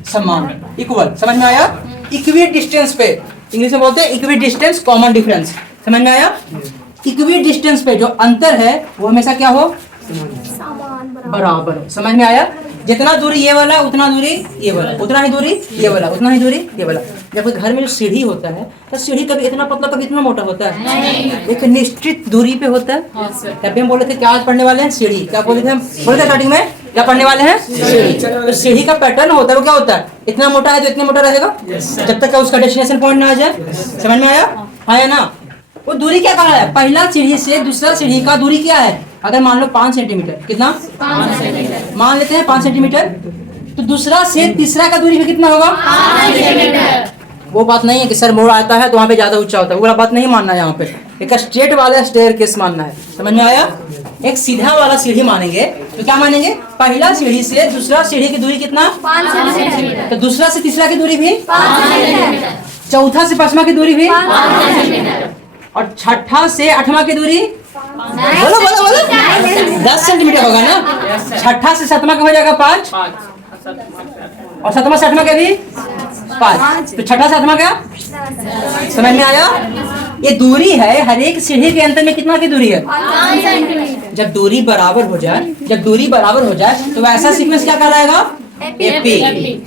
समान, इक्वल। समझ में आया? इक्वी डिस्टेंस पे, इंग्लिश में बोलते हैं इक्वी डिस्टेंस कॉमन डिफरेंस। समझ में आया? इक्वी डिस्टेंस पे जो अंतर है वो हमेशा क्या हो? बराबर। समझ में आया? जितना दूरी ये वाला उतना दूरी ये वाला, उतना ही दूरी ये वाला, उतना ही दूरी ये वाला। जब घर में जो सीढ़ी होता है तो सीढ़ी कभी इतना पतला कभी इतना मोटा होता है, एक निश्चित दूरी पे होता है। तभी हम बोले थे क्या आज पढ़ने वाले हैं? सीढ़ी। क्या बोले थे हम? बोले थे स्टार्टिंग में क्या पढ़ने वाले हैं? सीढ़ी। तो सीढ़ी का पैटर्न होता है वो क्या होता है? इतना मोटा है तो इतना मोटा रहेगा जब तक उसका डेस्टिनेशन पॉइंट ना आ जाए। समझ में आया? हाँ या ना? वो दूरी क्या कहा है? पहला सीढ़ी से दूसरा सीढ़ी का दूरी क्या है? अगर मान लो 5 सेंटीमीटर, कितना? 5 सेंटीमीटर मान लेते हैं, 5 सेंटीमीटर। तो दूसरा से तीसरा का दूरी में कितना होगा? 5 सेंटीमीटर। वो बात नहीं है कि सर मोड़ आता है तो वहाँ पे ज्यादा ऊंचा होता है, वो बात नहीं मानना है। यहाँ पे एक स्ट्रेट वाला स्टेयरकेस मानना है। समझ में आया? एक सीधा वाला सीढ़ी मानेंगे तो क्या मानेंगे? पहला सीढ़ी से दूसरा सीढ़ी की दूरी कितना? 5 सेंटीमीटर। तो दूसरा से तीसरा की दूरी भी 5 सेंटीमीटर। चौथा से पांचवा की दूरी भी 5 सेंटीमीटर। और छठा से आठवां की दूरी बोलो 10 सेंटीमीटर होगा ना। छठा से सातवां का हो जाएगा 5 और सातवां से आठवां का भी 5। तो छठा से आठवां का समझ में आया? ये दूरी है, हर एक सीढ़ी के अंतर में कितना की दूरी है? 5 सेंटीमीटर। जब दूरी बराबर हो जाए तो वैसा सीक्वेंस क्या कहलाएगा? एपी।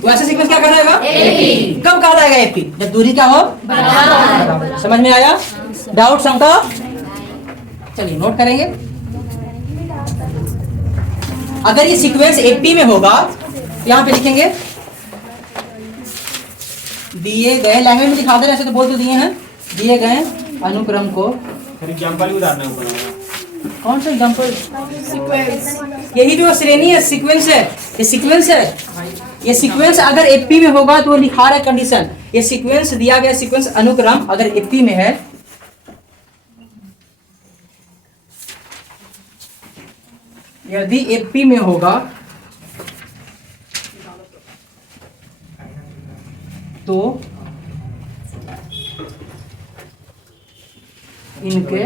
वैसा सीक्वेंस क्या कहलाएगा? एपी। कब कहलाएगा एपी? जब दूरी क्या हो? बराबर। समझ में आया? डाउट शंका? चलिए नोट करेंगे। अगर ये सीक्वेंस एपी में होगा यहाँ पे लिखेंगे, दिए गए, लैंग्वेज में दिखा दे रहे, ऐसे तो बोल तो दिए हैं, दिए गए अनुक्रम को। एग्जांपल उदाहरण कौन सा एग्जांपल? सीक्वेंस। यही जो श्रेणी है सीक्वेंस है, ये सीक्वेंस है। ये सीक्वेंस अगर एपी में होगा तो वो लिखा रहा है कंडीशन, ये सीक्वेंस दिया गया सीक्वेंस अनुक्रम अगर एपी में है, यदि एपी में होगा तो इनके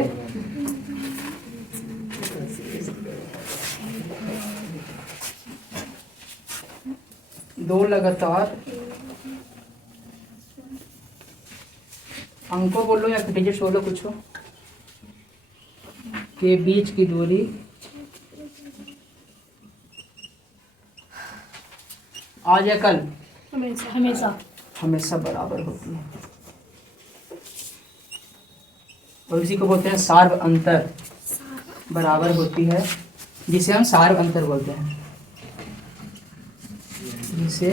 दो लगातार अंकों बोलो या डिजिट्स बोलो कुछ हो के बीच की दूरी आज या कल हमेशा बराबर होती है, और इसी को बोलते हैं सार्व अंतर। बराबर होती है जिसे हम सार्व अंतर बोलते हैं, जिसे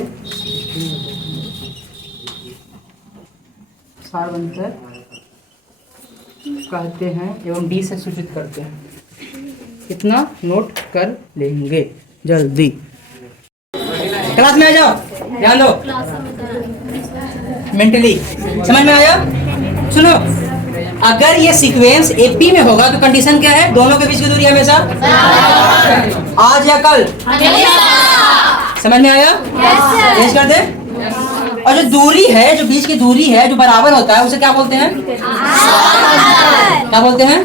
सार्व अंतर कहते हैं एवं डी से सूचित करते हैं। इतना नोट कर लेंगे जल्दी। क्लास में आ जाओ, ध्यान दो मेंटली। समझ में आया? सुनो, अगर ये सीक्वेंस एपी में होगा तो कंडीशन क्या है? दोनों के बीच की दूरी हमेशा आज या कल। समझ में आया? यस कर दे। और जो दूरी है, जो बीच की दूरी है, जो बराबर होता है उसे क्या बोलते हैं? क्या बोलते हैं?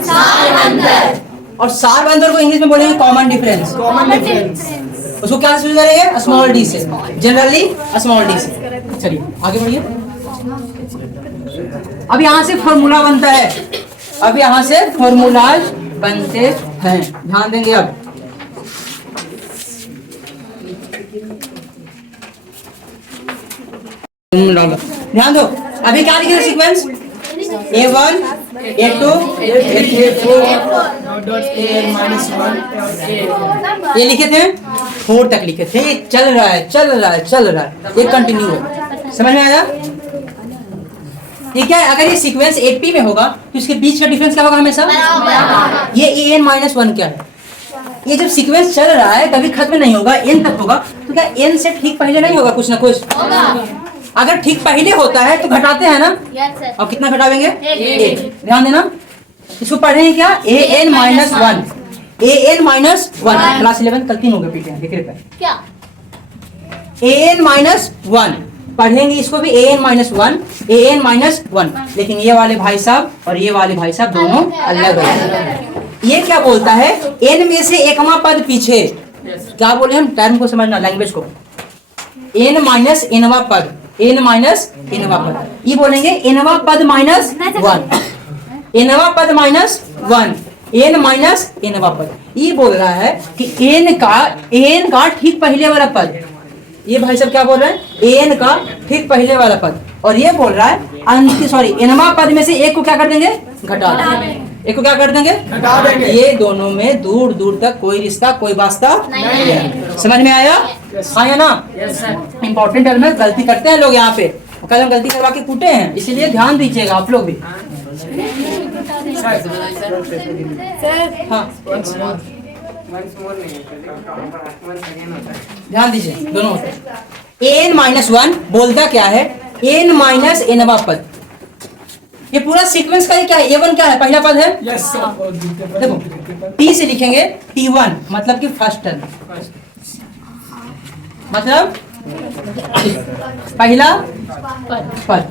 और सार्व अंतर को इंग्लिश में बोलेंगे कॉमन डिफरेंस। उसको क्या से करेंगे? स्मॉल डी से, जनरली स्मॉल डी से। चलिए आगे बढ़िए। अब यहाँ से फॉर्मूला बनता है, अब यहाँ से फॉर्मूलाज बनते हैं, ध्यान देंगे। अब ध्यान दो, अभी क्या लिखे थे सीक्वेंस? A1, A2, A3, ये लिखे थे 4 तक लिखे थे। ये चल रहा है, ये कंटिन्यू है। समझ में आया? ठीक है। अगर ये सीक्वेंस AP में होगा तो इसके बीच का डिफरेंस क्या होगा हमेशा? ये an-1 क्या है? ये जब सीक्वेंस चल रहा है कभी खत्म नहीं होगा, n तक होगा, तो क्या n से ठीक पहले नहीं होगा कुछ ना कुछ? अगर ठीक पहले होता है तो घटाते हैं ना? और कितना घटावेंगे? 1। ध्यान देना, इसको पढ़ेंगे क्या? an-1, an-1 क्लास 11 कल 3 हो गए पीटे हैं, देख रहे क्या? an-1 पढ़ेंगे, इसको भी an-1, an-1, लेकिन ये वाले भाई साहब और ये वाले भाई साहब दोनों अलग है। ये क्या बोलता है? n में से एकमा पद पीछे, क्या बोले हम? टर्म को समझना, लैंग्वेज को। n माइनस nवा पद, n माइनस nवा पद, ये बोलेंगे nवा पद माइनस 1, nवा पद माइनस 1, n माइनस nवा पद। ये बोल रहा है कि n का ठीक पहले वाला पद, ये भाई साहब क्या बोल रहे हैं? n का ठीक पहले वाला पद, और ये बोल रहा है सॉरी nवा पद में से एक को क्या कर देंगे? घटा देंगे। एक को क्या कर देंगे? घटा देंगे। ये दोनों में दूर दूर तक कोई रिश्ता, कोई वास्ता नहीं है। समझ में आया? हाँ या ना? इंपॉर्टेंट टर्म है, गलती करते हैं लोग यहाँ पे, कल हम गलती करवा के कूटे हैं, इसलिए ध्यान दीजिएगा आप लोग भी। हाँ ध्यान दीजिए, दोनों होते हैं। an-1 बोलता क्या है? n माइनस nवा पद। ये पूरा सीक्वेंस का ये क्या है? A1 क्या है? पहला पद है। देखो T से लिखेंगे T1, मतलब कि फर्स्ट टर्म, मतलब पहला पद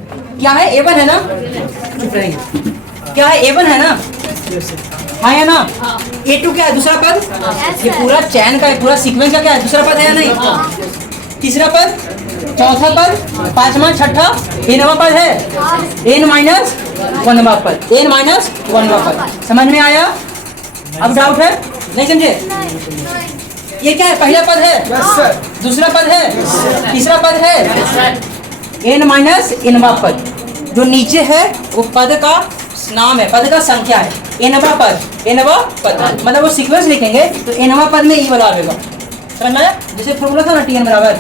क्या है? A1 है ना? चुप रहेंगे, क्या है? A1 है ना? हाँ या ना? A2 क्या है? दूसरा पद। ये पूरा चैन का, पूरा सीक्वेंस का क्या है? दूसरा पद है या नहीं? तीसरा पद, चौथा पद, पांचवा, छठा, nवा पद है, n-1वां पद, n-1वां पद। समझ में आया? अब डाउट है? नहीं समझे? ये क्या है? पहला पद है, दूसरा पद है, तीसरा पद है, n-nवां पद। जो नीचे है वो पद का नाम है, पद का संख्या है, nवा पद, मतलब वो सीक्वेंस लिखेंगे तो nवा पद में ई वाला आएगा। समझ में आया? जैसे फॉर्मूला था ना Tn बराबर,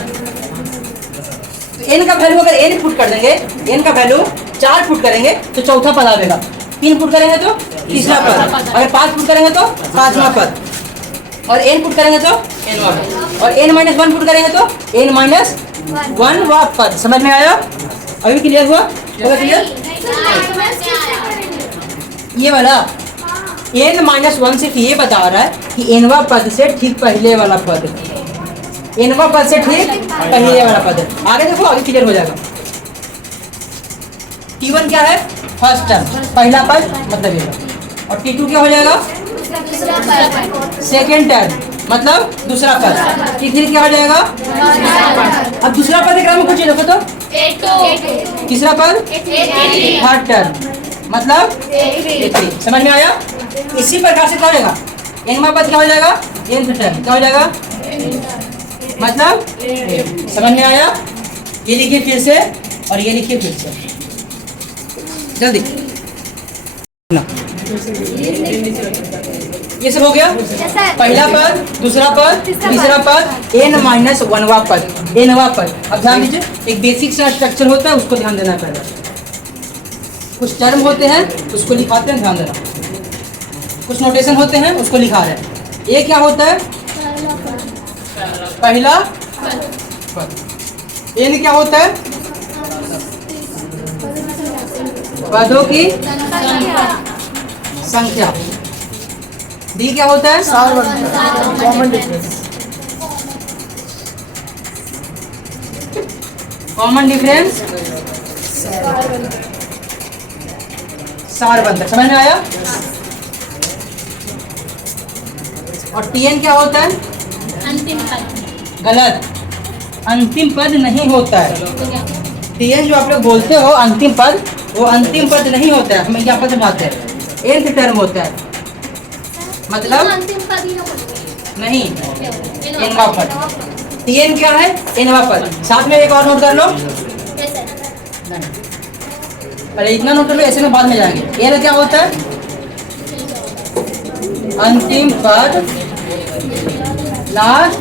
तो n का वैल्यू अगर n पुट कर देंगे, n का वैल्यू 4 पुट करेंगे तो चौथा पद आएगा, 3 पुट करेंगे तो तीसरा पद, अगर 5 पुट करेंगे तो पांचवा पद, और n पुट करेंगे तो nवा पद, और n-1 पुट करेंगे तो n-1वां पद। समझ में आया? अभी क्लियर हुआ? क्लियर? ये वाला n-1 सिर्फ ये बता रहा है कि nवा पद से ठीक पहले वाला पद, nवा पद से ठीक पहले वाला पद। आगे देखो, आगे क्लियर हो जाएगा। T1 क्या है? फर्स्ट टर्म, पहला पद, मतलब ये, और T2 क्या हो जाएगा? सेकेंड टर्म, मतलब दूसरा पद। T3 क्या हो जाएगा? अब दूसरा पद एक में कुछ देखो तो तीसरा पद, थर्ड टर्म, मतलब A3। समझ में आया? इसी प्रकार से क्या हो जाएगा? nवा पद क्या हो जाएगा? nth टर्म क्या हो जाएगा? मतलब समझ में आया? ये लिखिए फिर से, और ये लिखिए फिर से, जल्दी ना। ये सब हो गया? पहला पद, दूसरा पद, तीसरा पद, n-1वां पद, nवा पद। अब ध्यान दीजिए, एक बेसिक सा स्ट्रक्चर होता है, उसको ध्यान देना पड़ेगा। कुछ टर्म होते हैं उसको लिखाते हैं, ध्यान देना। कुछ नोटेशन होते हैं उसको लिखा रहे हैं। ये क्या होता है? पहला पद। n क्या होता है? पदों की संख्या। d क्या होता है? Common difference. कॉमन डिफरेंस सार बनता है। समझ में आया? और Tn क्या होता है? अंतिम पद। गलत, अंतिम पद नहीं होता है। Tn जो आप लोग बोलते हो अंतिम पद, वो अंतिम पद नहीं होता है। हमें क्या पद समझाते हैं? nth टर्म होता है, मतलब अंतिम पद ही होगा। नहीं, nवा पद। Tn क्या है? nवा पद। साथ में एक और नोट कर लो, पहले इतना नोट कर लो, ऐसे में बाद में जाएंगे। एन क्या होता है? अंतिम पद, लास्ट।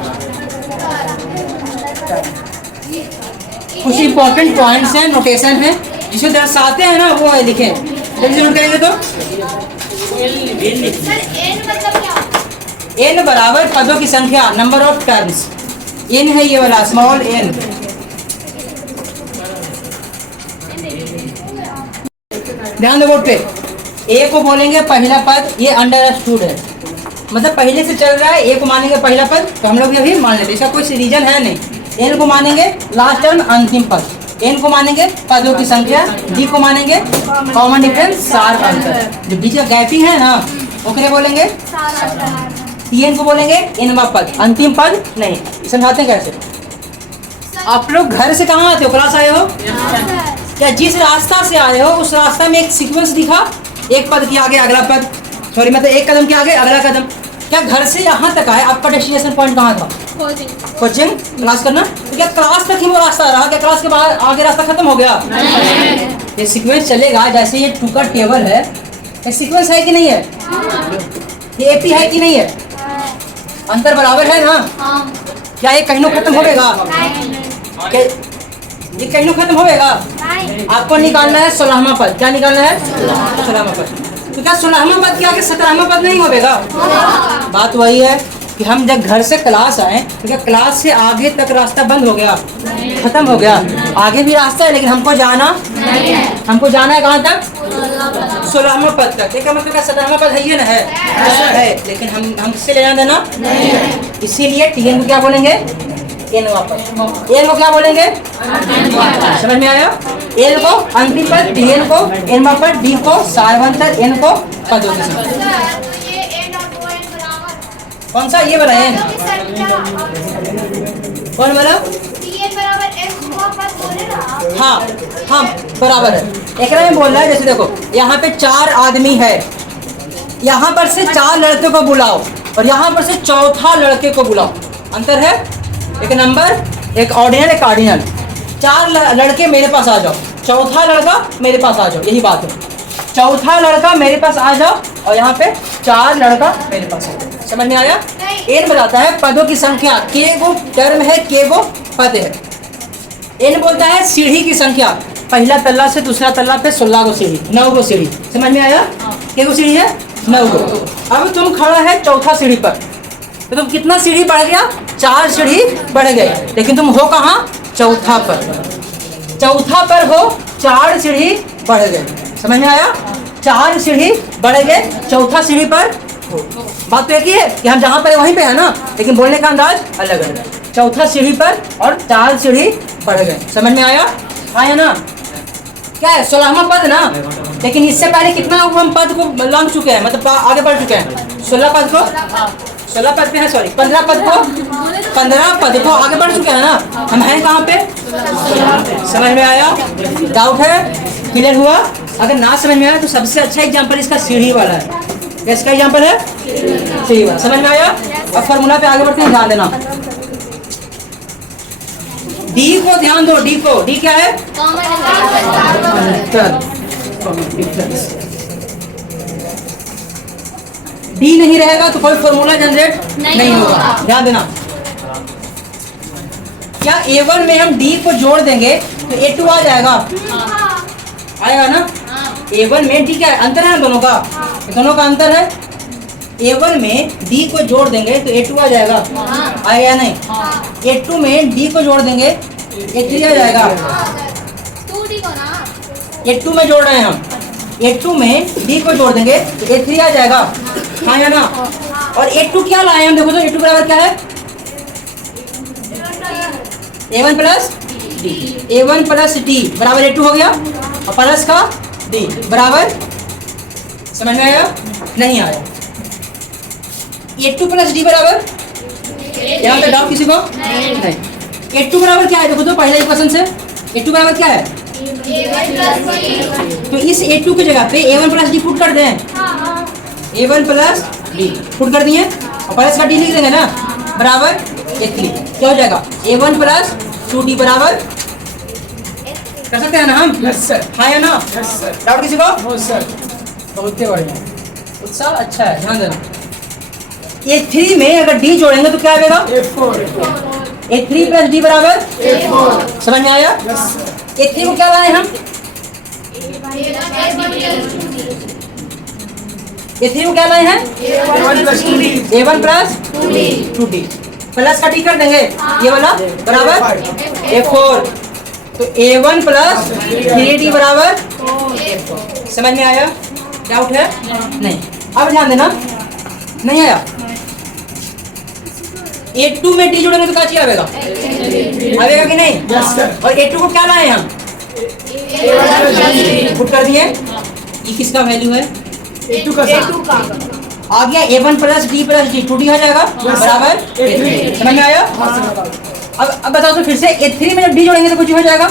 कुछ इंपॉर्टेंट पॉइंट्स हैं, नोटेशन है, जिसे दर्शाते हैं ना, वो लिखें। जल्दी नोट करेंगे तो सर एन मतलब क्या? एन बराबर पदों की संख्या, नंबर ऑफ टर्म्स। एन है ये वाला स्मॉल एन। ध्यान दो बोर्ड पे। ए को बोलेंगे पहला पद, ये अंडरस्टूड है, मतलब पहले से चल रहा है। ए को मानेंगे पहला पद, तो हम लोग ये भी मान लेते, इसका कोई रीजन है नहीं। एन को मानेंगे लास्ट टर्म, अंतिम पद। एन को मानेंगे पदों की संख्या। डी को मानेंगे कॉमन डिफरेंस, सार अंतर। जो बीच का गैपिंग है ना, वो क्या बोलेंगे? एन को बोलेंगे एनवा पद, अंतिम पद नहीं। समझाते हैं कैसे। आप लोग घर से कहाँ आते हो? क्लास आए हो क्या? जिस रास्ता से आए हो उस रास्ता में एक सीक्वेंस दिखा, एक पद के आगे अगला पद, सॉरी मतलब एक कदम के आगे अगला कदम। क्या घर से यहाँ तक आए, आपका डेस्टिनेशन पॉइंट कहाँ था? कोचिंग क्लास करना। तो क्या क्लास तक ही वो रास्ता रहा? क्या क्लास के बाहर आगे रास्ता खत्म हो गया? ये सीक्वेंस चलेगा। जैसे ये 2 का टेबल है, ये सीक्वेंस है कि नहीं है? ये एपी है कि नहीं है? अंतर बराबर है ना? क्या ये कहीं खत्म होगा? क्या ये कहीं खत्म होगा? आपको निकालना है 16वां पद। क्या निकालना है? 16वां पद। तो क्या 16वां पद के आगे 17वां पद नहीं होगा? बात वही है कि हम जब घर से क्लास आए, तो क्या क्लास से आगे तक रास्ता बंद हो गया? खत्म हो गया? आगे भी रास्ता है, लेकिन हमको जाना हमको जाना है कहाँ तक? 16वां पद तक। क्या मतलब 17वां पद है? ये ना है, लेकिन हम किससे लेना देना? इसीलिए टीएन को क्या बोलेंगे? एनवा पद। एन को क्या बोलेंगे? समझ में आया? एन को अंतिम पद, टीएन को एनवा पद, डी को सारवंतर, एन को पदों की संख्या। कौन सा? ये वाला एन। कौन वाला? हाँ हाँ बराबर है। एक में बोल रहा है, जैसे देखो यहाँ पे 4 आदमी है, यहाँ पर से 4 लड़के को बुलाओ और यहाँ पर से चौथा लड़के को बुलाओ। अंतर है, एक नंबर, एक ऑर्डिनल, एक कार्डिनल। 4 लड़के मेरे पास आ जाओ, चौथा लड़का मेरे पास आ जाओ, यही बात है। चौथा लड़का मेरे पास आ जाओ और यहाँ पे 4 लड़का मेरे पास आ जाओ। समझ में आया? एन बताता है पदों की संख्या। के वो टर्म है, के वो पद है। एन बोलता है सीढ़ी की संख्या, पहला तल्ला से दूसरा तल्ला पे 16 को सीढ़ी, 9 को सीढ़ी। समझ में आया? के को सीढ़ी है? 9 को। अब तुम खड़ा है चौथा सीढ़ी पर, तो तुम कितना सीढ़ी बढ़ गया? 4 सीढ़ी बढ़ गए, लेकिन तुम हो कहाँ? चौथा पर। चौथा पर हो, 4 सीढ़ी बढ़ गए। समझ में आया? 4 सीढ़ी बढ़ गए, चौथा सीढ़ी पर हो। बात तो एक ही है कि हम जहाँ पर वहीं पे है ना, लेकिन बोलने का अंदाज अलग अलग है। चौथा सीढ़ी पर और 4 सीढ़ी बढ़ गए। समझ में आया? आया ना? क्या है? 16वां पद ना, लेकिन इससे पहले कितना हम पद को लांग चुके हैं, मतलब आगे बढ़ चुके हैं। 16 पद को 16 पद पे है, सॉरी 15 पद को आगे बढ़ चुके हैं ना। हम हैं कहाँ पे? समझ में आया? डाउट है? क्लियर हुआ? अगर ना समझ में आया तो सबसे अच्छा एग्जांपल इसका सीढ़ी वाला है। इसका एग्जांपल है सीढ़ी वाला। समझ में आया? अब फॉर्मूला पे आगे बढ़ते हैं, ध्यान देना। डी को ध्यान दो, डी को। डी क्या है? डी नहीं रहेगा तो कोई फॉर्मूला जनरेट नहीं होगा। ध्यान देना। क्या A1 में हम D को जोड़ देंगे तो A2 आ जाएगा? आएगा ना? A1 में D क्या है? अंतर है ना दोनों का? दोनों का अंतर है। A1 में D को जोड़ देंगे तो A2 आ जाएगा? आएगा या नहीं? A2 में D को जोड़ देंगे A3 आ जाएगा? A2 में जोड़ रहे हैं हम, A2 में D को जोड़ देंगे तो A3 आ जाएगा? हाँ या ना? और A2 क्या लाए हम? देखो तो A2 बराबर क्या है? A1 plus D। A1 plus D बराबर A2 हो गया, और प्लस का D बराबर, समझ में आया? नहीं आया। A2 प्लस D बराबर, यहाँ पे डाउट किसी को? नहीं। A2 बराबर क्या है? देखो तो पहला इक्वेशन से A2 बराबर क्या है? तो इस A2 की जगह पे A1 प्लस D पुट कर दें। A1 प्लस D पुट कर दिए और प्लस का D लिख देंगे ना, बराबर A3। क्या हो जाएगा? A1 प्लस 2D बराबर कर सकते हैं ना हम? यस सर, हाँ या ना? यस सर, डाउट किसी को? नो सर, बहुत ही बढ़िया, उत्साह अच्छा है, ध्यान देना। A3 में अगर D जोड़ेंगे तो क्या आएगा? A4, A3 प्लस D बराबर A4, समझ में आया? यस सर, A3 को क्या लाए हम? A3 को क्या लाए हैं? A1 plus 2D, A1 plus 2D plus का टी कर देंगे, ये वाला बराबर A4, तो A1 प्लस 3D बराबर, समझ में आया? डाउट है? नहीं। अब ध्यान देना, नहीं आया? A2 में D जोड़ेंगे तो क्या चाहिए आएगा? आएगा कि नहीं? यस सर, और A2 को क्या लाए हम? पुट कर दिए। ये किसका वैल्यू है? A2 का सर, आ गया A1 plus D plus D, 2D आ जाएगा बराबर A3, समझ में आया? अब बताओ तो फिर से A3 में जब D जोड़ेंगे तो कुछ हो जाएगा,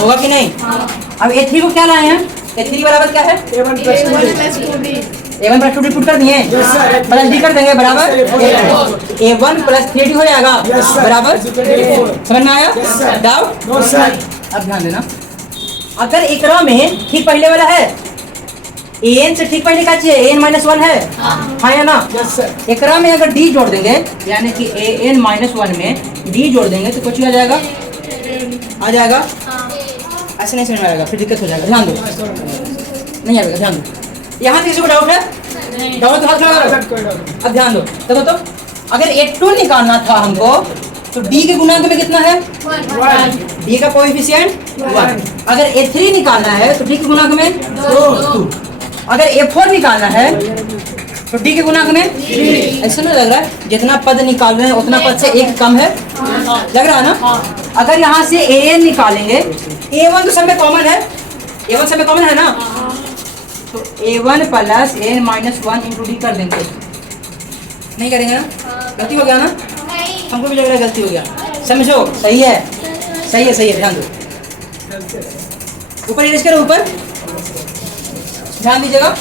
होगा कि नहीं? अब A3 को क्या लाए हैं? A3 बराबर क्या है? A1 plus 2D, A1 plus 2D put कर दिए, Yes, sir. प्लस D कर देंगे बराबर Yes, sir. A1 plus 3D हो जाएगा Yes, sir. बराबर, A4, समझ में आया? Yes, sir. Doubt? No sir, अब ध्यान देना, अगर एकरा में ठीक पहले वाला है, an से ठीक पहले क्या चाहिए? an-1 है, हाँ या ना? यस सर, एकरा में अगर d जोड़ देंगे, यानी कि an-1 में d जोड़ देंगे तो कुछ आ जाएगा, आ जाएगा? ऐसे नहीं समझ में आएगा, फिर दिक्कत हो जाएगा, ध्यान दो, नहीं आएगा, ध्यान दो। यहाँ किसी को डाउट है? डाउट तो हाथ लगा लो। कोई डाउट अब ध्यान दो, देखो तो अगर A2 निकालना था हमको तो D के गुणांक में कितना है? 1, D का कोएफिशिएंट 1। अगर A3 निकालना है तो D के गुणांक में 2। अगर A4 निकालना है तो D के गुणांक में 3। ऐसा नहीं लग रहा है जितना पद निकाल रहे हैं उतना पद से एक कम है, लग रहा है ना? अगर यहाँ से AN निकालेंगे, A1 तो सब में कॉमन है, A1 सब में कॉमन है ना, तो A1 plus an-1 into D कर देंगे, नहीं करेंगे ना? गलती हो गया ना? हमको भी लग रहा है गलती हो गया, समझो, सही है, सही है, सही है, ध्यान दो। ऊपर इरेज करो, ऊपर ध्यान दीजिएगा।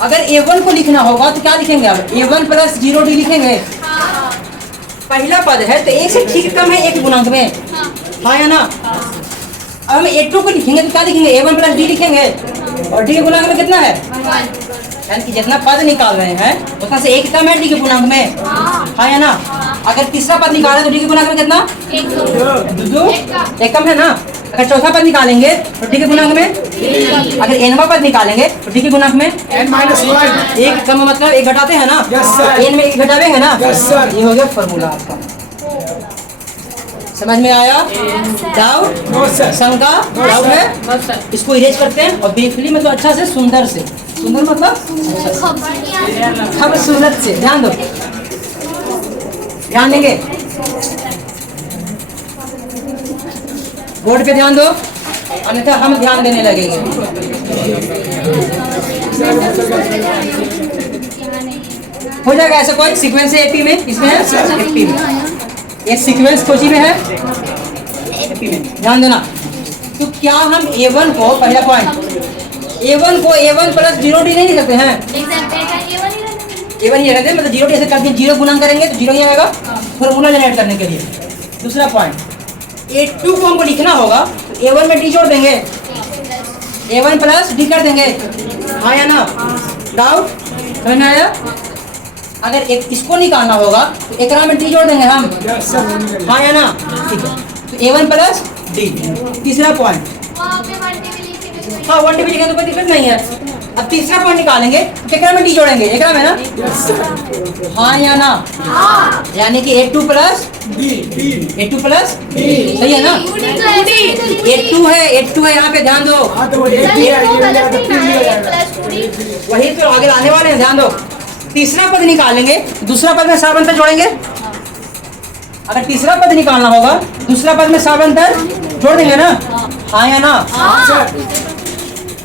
अगर A1 को लिखना होगा तो क्या लिखेंगे? अब A1 प्लस 0D लिखेंगे, पहला पद है तो एक से ठीक कम है एक गुणांक में, हाँ या ना? अब हम A2 को लिखेंगे तो क्या लिखेंगे? A1 प्लस D लिखेंगे, और D के गुणांक में कितना है? यानी कि जितना पद निकाल रहे हैं उतना से एक कम है D के गुणांक में, हाँ या ना? अगर तीसरा पद निकालें तो D के गुणांक में कितना? 2 एक कम है ना? अगर चौथा पद निकालेंगे तो D के गुणांक में, अगर nवां पद निकालेंगे तो D के गुणांक में n-1, एक कम, मतलब एक घटाते हैं ना? Yes, sir. n में एक घटावेंगे ना? Yes, sir. ये हो गया फॉर्मूला आपका, समझ में आया? डाउट? नो सर, शंका? डाउट है? इसको इरेज करते हैं और ब्रीफली में तो अच्छा से, सुंदर से, सुंदर मतलब खूबसूरत से, ध्यान दो, ध्यान देंगे, बोर्ड पे ध्यान दो, अन्यथा हम ध्यान देने लगेंगे। हो जाएगा ऐसा कोई सीक्वेंस है एपी में, इसमें है एपी में, ये सीक्वेंस कोची में है, एपी में, ध्यान देना। तो क्या हम A1 को, पहला पॉइंट, A1 को A1 प्लस 0D नहीं लिख सकते हैं? A1 ही रहते हैं, मतलब 0D ऐसे करके 0 गुणा करेंगे तो 0 ही आएगा फॉर्मूला जनरेट करने के लिए। दूसरा पॉइंट, A2 को हमको लिखना होगा तो A1 में D जोड़ देंगे, A1 प्लस D कर देंगे, हाँ या ना? डाउट? समझ में आया? अगर एक इसको निकालना होगा तो एकरा में D जोड़ देंगे हम, यस सर, हाँ या ना? ठीक है, तो A1 प्लस D। तीसरा पॉइंट, हाँ 1D भी लिखेंगे तो कोई दिक्कत नहीं है। अब तीसरा पॉइंट निकालेंगे तो एकरा में D जोड़ेंगे, एकरा में ना, यस सर, हाँ या ना? यानी कि A2 प्लस A2 प्लस सही है ना? A2 है यहाँ पे, ध्यान दो, हाँ तो वो एक ही है, ये मिला तो 3 मिल जाएगा, वही तो आगे लाने वाले हैं, ध्यान दो। तीसरा पद निकालेंगे दूसरा पद में साबंतर जोड़ेंगे, अगर तीसरा पद निकालना होगा दूसरा पद में साबंतर जोड़ देंगे ना, हाँ या ना? सर,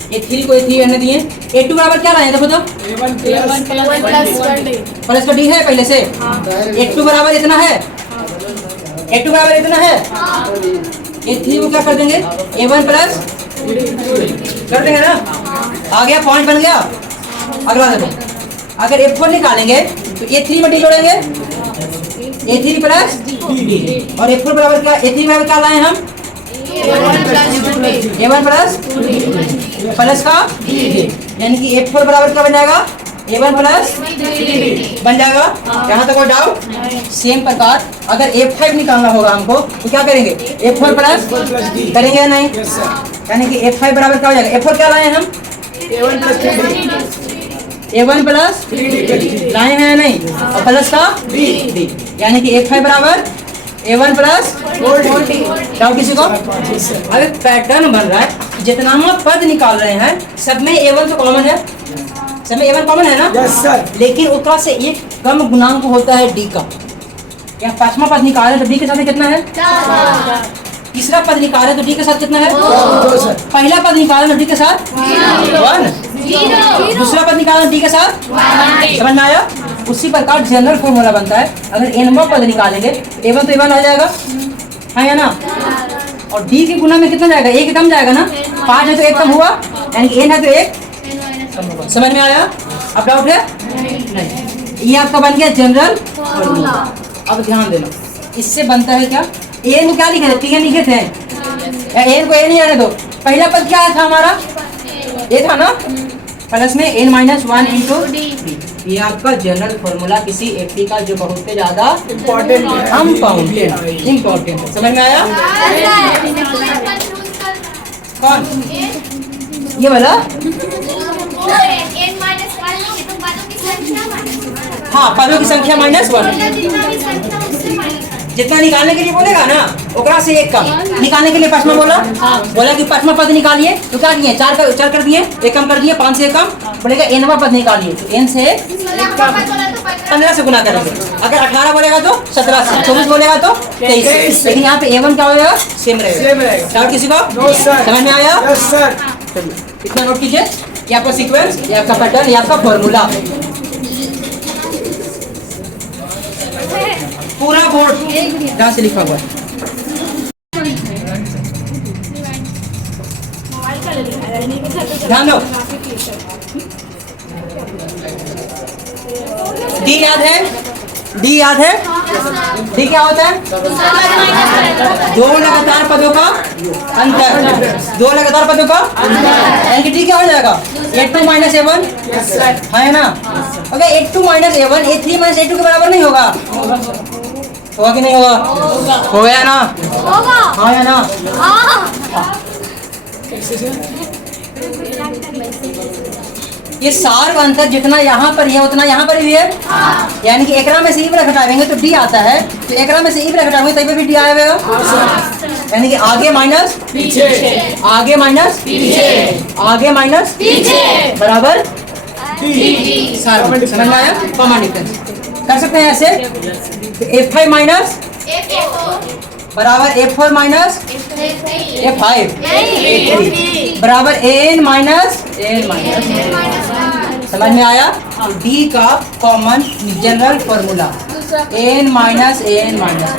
A3 को A3 रहने दिए, A2 बराबर क्या लाए देखो तो, A1 प्लस का D है पहले से, A2 बराबर इतना है, A2 बराबर इतना है, A3 को क्या कर देंगे? A1 प्लस कर देंगे ना, आ गया, पॉइंट बन गया। अगला देखो, अगर A4 निकालेंगे तो A3 में D जोड़ेंगे, A3 प्लस D और A4 बराबर क्या, A3 बराबर क्या लाए हम, A1 प्लस का D, यानी कि A4 बराबर क्या बन जाएगा, A1 प्लस बन जाएगा। यहाँ तक कोई डाउट। सेम प्रकार अगर A5 निकालना होगा हमको तो क्या करेंगे, A4 प्लस करेंगे या नहीं, यानी कि A5 बराबर क्या हो जाएगा, A4 क्या लाए हम, A1 plus 3D A1 plus 3D लाए हैं या नहीं, और प्लस का D, यानी कि A5 बराबर A1 प्लस 4D। डाउट किसी को? अब एक पैटर्न बन रहा है, जितना हम पद निकाल रहे हैं सब में A1 तो कॉमन है, सब में A1 कॉमन है ना, Yes sir। लेकिन उसका से एक कम गुणांक होता है D का। या पांचवा पद निकाल रहे तो D के साथ में कितना है, तीसरा पद निकाल रहे तो D के साथ कितना है, 2 सर। पहला पद निकाल रहे तो D के साथ 1, दूसरा पद निकाल रहे तो D के साथ 1। समझ में आया? उसी प्रकार जनरल फॉर्मूला बनता है, अगर n पद निकालेंगे A1 तो A1 आ जाएगा, हाँ या ना, और D के गुना में कितना जाएगा, एक कम जाएगा ना, 5 है तो एक कम हुआ, यानी कि n है तो एक कम होगा। समझ में आया? अब डाउट है नहीं, ये आपका बन गया जनरल फॉर्मूला। अब ध्यान देना, इससे बनता है क्या, a को क्या लिखे थे, Tn लिखे थे, a को a नहीं आने दो, पहला पद क्या था हमारा, ये था ना, प्लस में n-1 इंटू d। ये आपका जनरल फॉर्मूला किसी एफटी का जो बहुत ज्यादा इम्पोर्टेंट इम्पोर्टेंट है। समझ में आया? कौन ये वाला, हाँ पदों की संख्या -1, जितना निकालने के लिए बोलेगा ना ओकरा से एक कम निकालने के लिए पांचवा बोला कि पांचवा पद निकालिए तो क्या किए, 4 कर दिए, एक कम कर दिए, 5 से एक कम, बोलेगा nवा पद निकालिए तो n से 15 से गुना करेंगे, अगर 18 बोलेगा तो 17 से, 24 बोलेगा तो 23, लेकिन यहाँ पे A1 क्या हो जाएगा, सेम रहेगा। डाउट किसी को? No sir. समझ में आया? Yes sir. इतना नोट कीजिए, ये आपका सीक्वेंस, ये आपका पैटर्न, ये आपका फॉर्मूला, पूरा बोर्ड जहाँ से लिखा हुआ है। ध्यान दो, डी याद है, डी याद है, डी क्या होता है, दो लगातार पदों का अंतर, दो लगातार पदों का यानी कि डी क्या हो जाएगा, A2 माइनस A1, है ना, अगर A2 minus A1 A3 minus A2 के बराबर नहीं होगा, होगा कि नहीं होगा, हो गया ना, हाँ या ना, ये सार अंतर जितना यहाँ पर है उतना यहाँ पर भी है, यानी कि एकरा में से ई ब्रैकेट हटाएंगे तो डी आता है, तो एकरा में से ई ब्रैकेट हटाएंगे तभी भी डी आएगा, यानी कि आगे माइनस पीछे, आगे माइनस पीछे, आगे माइनस पीछे बराबर डी। सार। समझ में आया? कॉमन डिफरेंस कर सकते हैं ऐसे, तो F5 माइनस बराबर F4 माइनस F5 बराबर AN माइनस AN माइनस। समझ में आया? D का common general formula AN minus AN minus.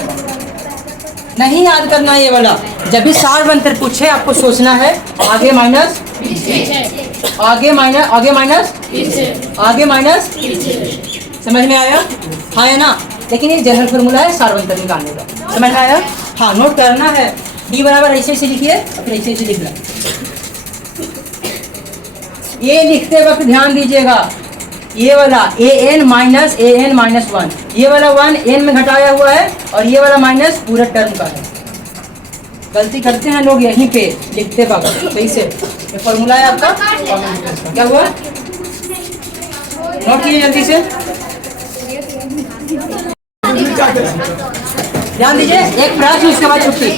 नहीं याद करना ये वाला, जब भी सार अंतर पूछे आपको सोचना है आगे माइनस आगे माइनस आगे माइनस आगे माइनस। समझ में आया? हाँ है ना, लेकिन ये जनरल फॉर्मूला है सार अंतर निकालने का। समझ में आया? हाँ, नोट करना है, D बराबर ऐसे ऐसे लिखिए और फिर ऐसे ऐसे लिखना। ये लिखते वक्त ध्यान दीजिएगा, ये वाला AN माइनस AN माइनस 1, ये वाला 1 N में घटाया हुआ है और ये वाला माइनस पूरा टर्म का है। गलती करते हैं लोग यहीं पे लिखते वक्त। सही से ये फॉर्मूला है आपका। क्या हुआ, नोट कीजिए जल्दी से, ध्यान दीजिए। एक प्रश्न उसके बाद छुट्टी।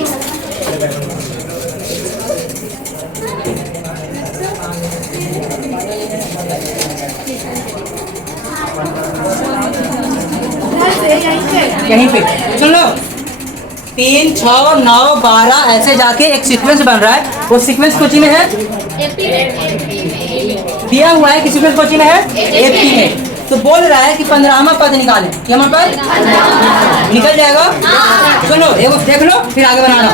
यहीं पे सुन लो, 3, 6, 9, 12 ऐसे जाके एक सीक्वेंस बन रहा है। वो सीक्वेंस कोची में है, दिया हुआ है कि सीक्वेंस कोची में है, एपी में। तो बोल रहा है कि 15वां पद निकालें, क्या पर निकल जाएगा। सुनो, एक देख लो फिर आगे बनाना।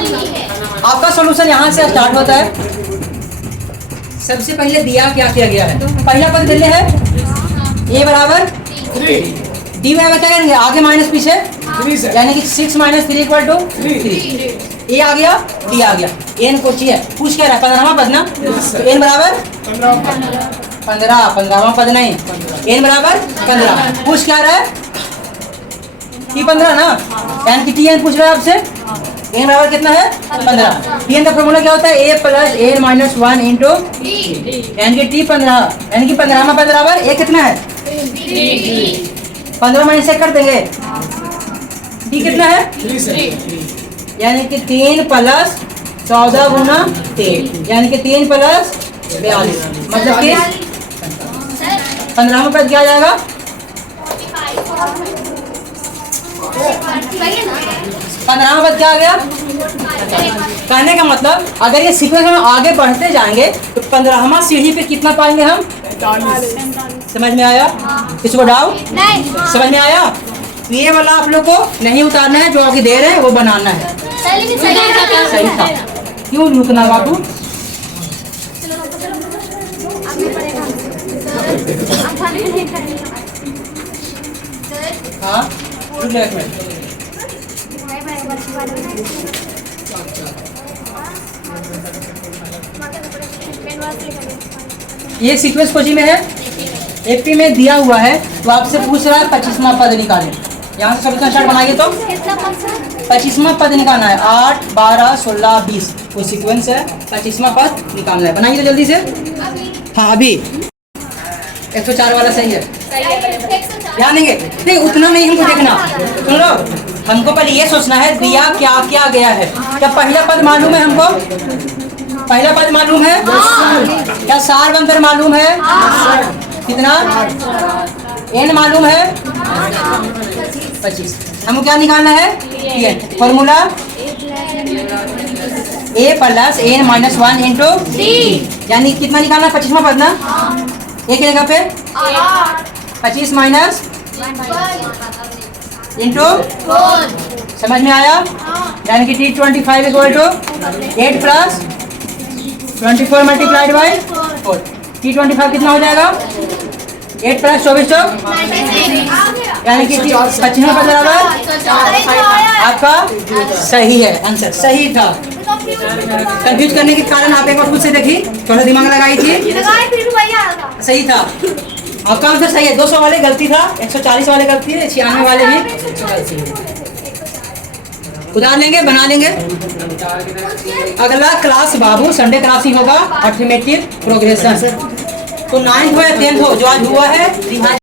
आपका सॉल्यूशन यहाँ से स्टार्ट होता है। सबसे पहले दिया क्या किया गया है, पहला पद दिल्ली है A बराबर D में क्या करेंगे, आगे माइनस पीछे 3 सर यानी कि 6 माइनस 3 इक्वल टू 3। ए आ गया, डी आ गया। एन को चाहिए, पूछ क्या रहा है? 15वां पद ना, तो एन बराबर 15वां पद नहीं, एन बराबर 15। पूछ क्या रहा है? टी 15 ना, यानी कि टी एन पूछ रहा है आपसे। एन बराबर कितना है? 15। टी एन का फॉर्मूला क्या होता है? ए प्लस ए माइनस 1 इंटू यानी कि टी 15, यानी कि 15वां पद बराबर ए कितना है? 15 माइनस 1 कर देंगे, टी कितना है? 3 सर यानी कि 3 प्लस 14 गुना 3, यानी कि 3 प्लस 42, मतलब कि 15वां पद क्या आ जाएगा? 15वां पद क्या आ गया? कहने का मतलब अगर ये सीक्वेंस में आगे बढ़ते जाएंगे तो 15वां सीढ़ी पे कितना पाएंगे हम? 45 समझ में आया? किसी को डाउट? नहीं समझ में आया? तो ये वाला आप लोग को नहीं उतारना है, जो आगे दे रहे हैं वो बनाना है। सही था। क्यों रुकना बाबू? हाँ रुक जाओ 1 मिनट। ये सीक्वेंस कोची में है, एपी में दिया हुआ है, तो आपसे पूछ रहा है 25वां पद निकालें। यहाँ से सॉल्यूशन स्टार्ट बनाइए तो 25वां पद निकालना है। 8 12 16 20 वो सीक्वेंस है, 25वां पद निकालना है। बनाइए तो जल्दी से। हाँ अभी 104 वाला सही है, ध्यान देंगे। नहीं उतना नहीं हमको देखना, सुन लो, हमको पहले ये सोचना है दिया क्या क्या गया है। क्या पहला पद मालूम है हमको? पहला पद मालूम है? क्या सार अंतर मालूम है? कितना? एन मालूम है? 25। हमको क्या निकालना है? फॉर्मूला ए प्लस एन माइनस 1 इंटू, यानी कितना निकालना? 25वां पद ना, एक जगह पे 25 माइनस इंटू, समझ में आया? यानी कि T 25 equal to 8 plus 24 multiplied by 4। T 25 कितना हो जाएगा? 8 प्लस 24 तो यानी कि 25वां पद बराबर आपका सही है, आंसर सही था। कंफ्यूज करने के कारण आप एक बार खुद से देखी, थोड़ा दिमाग लगाई थी, सही था। आपका आंसर सही है। 200 वाले गलती था, 140 वाले गलती है, 96 वाले भी गलती है। उधार लेंगे, बना लेंगे। अगला क्लास बाबू संडे क्लास ही होगा, अर्थमेटिक प्रोग्रेशन। तो 9th हो या 10th हो, जो आज हुआ है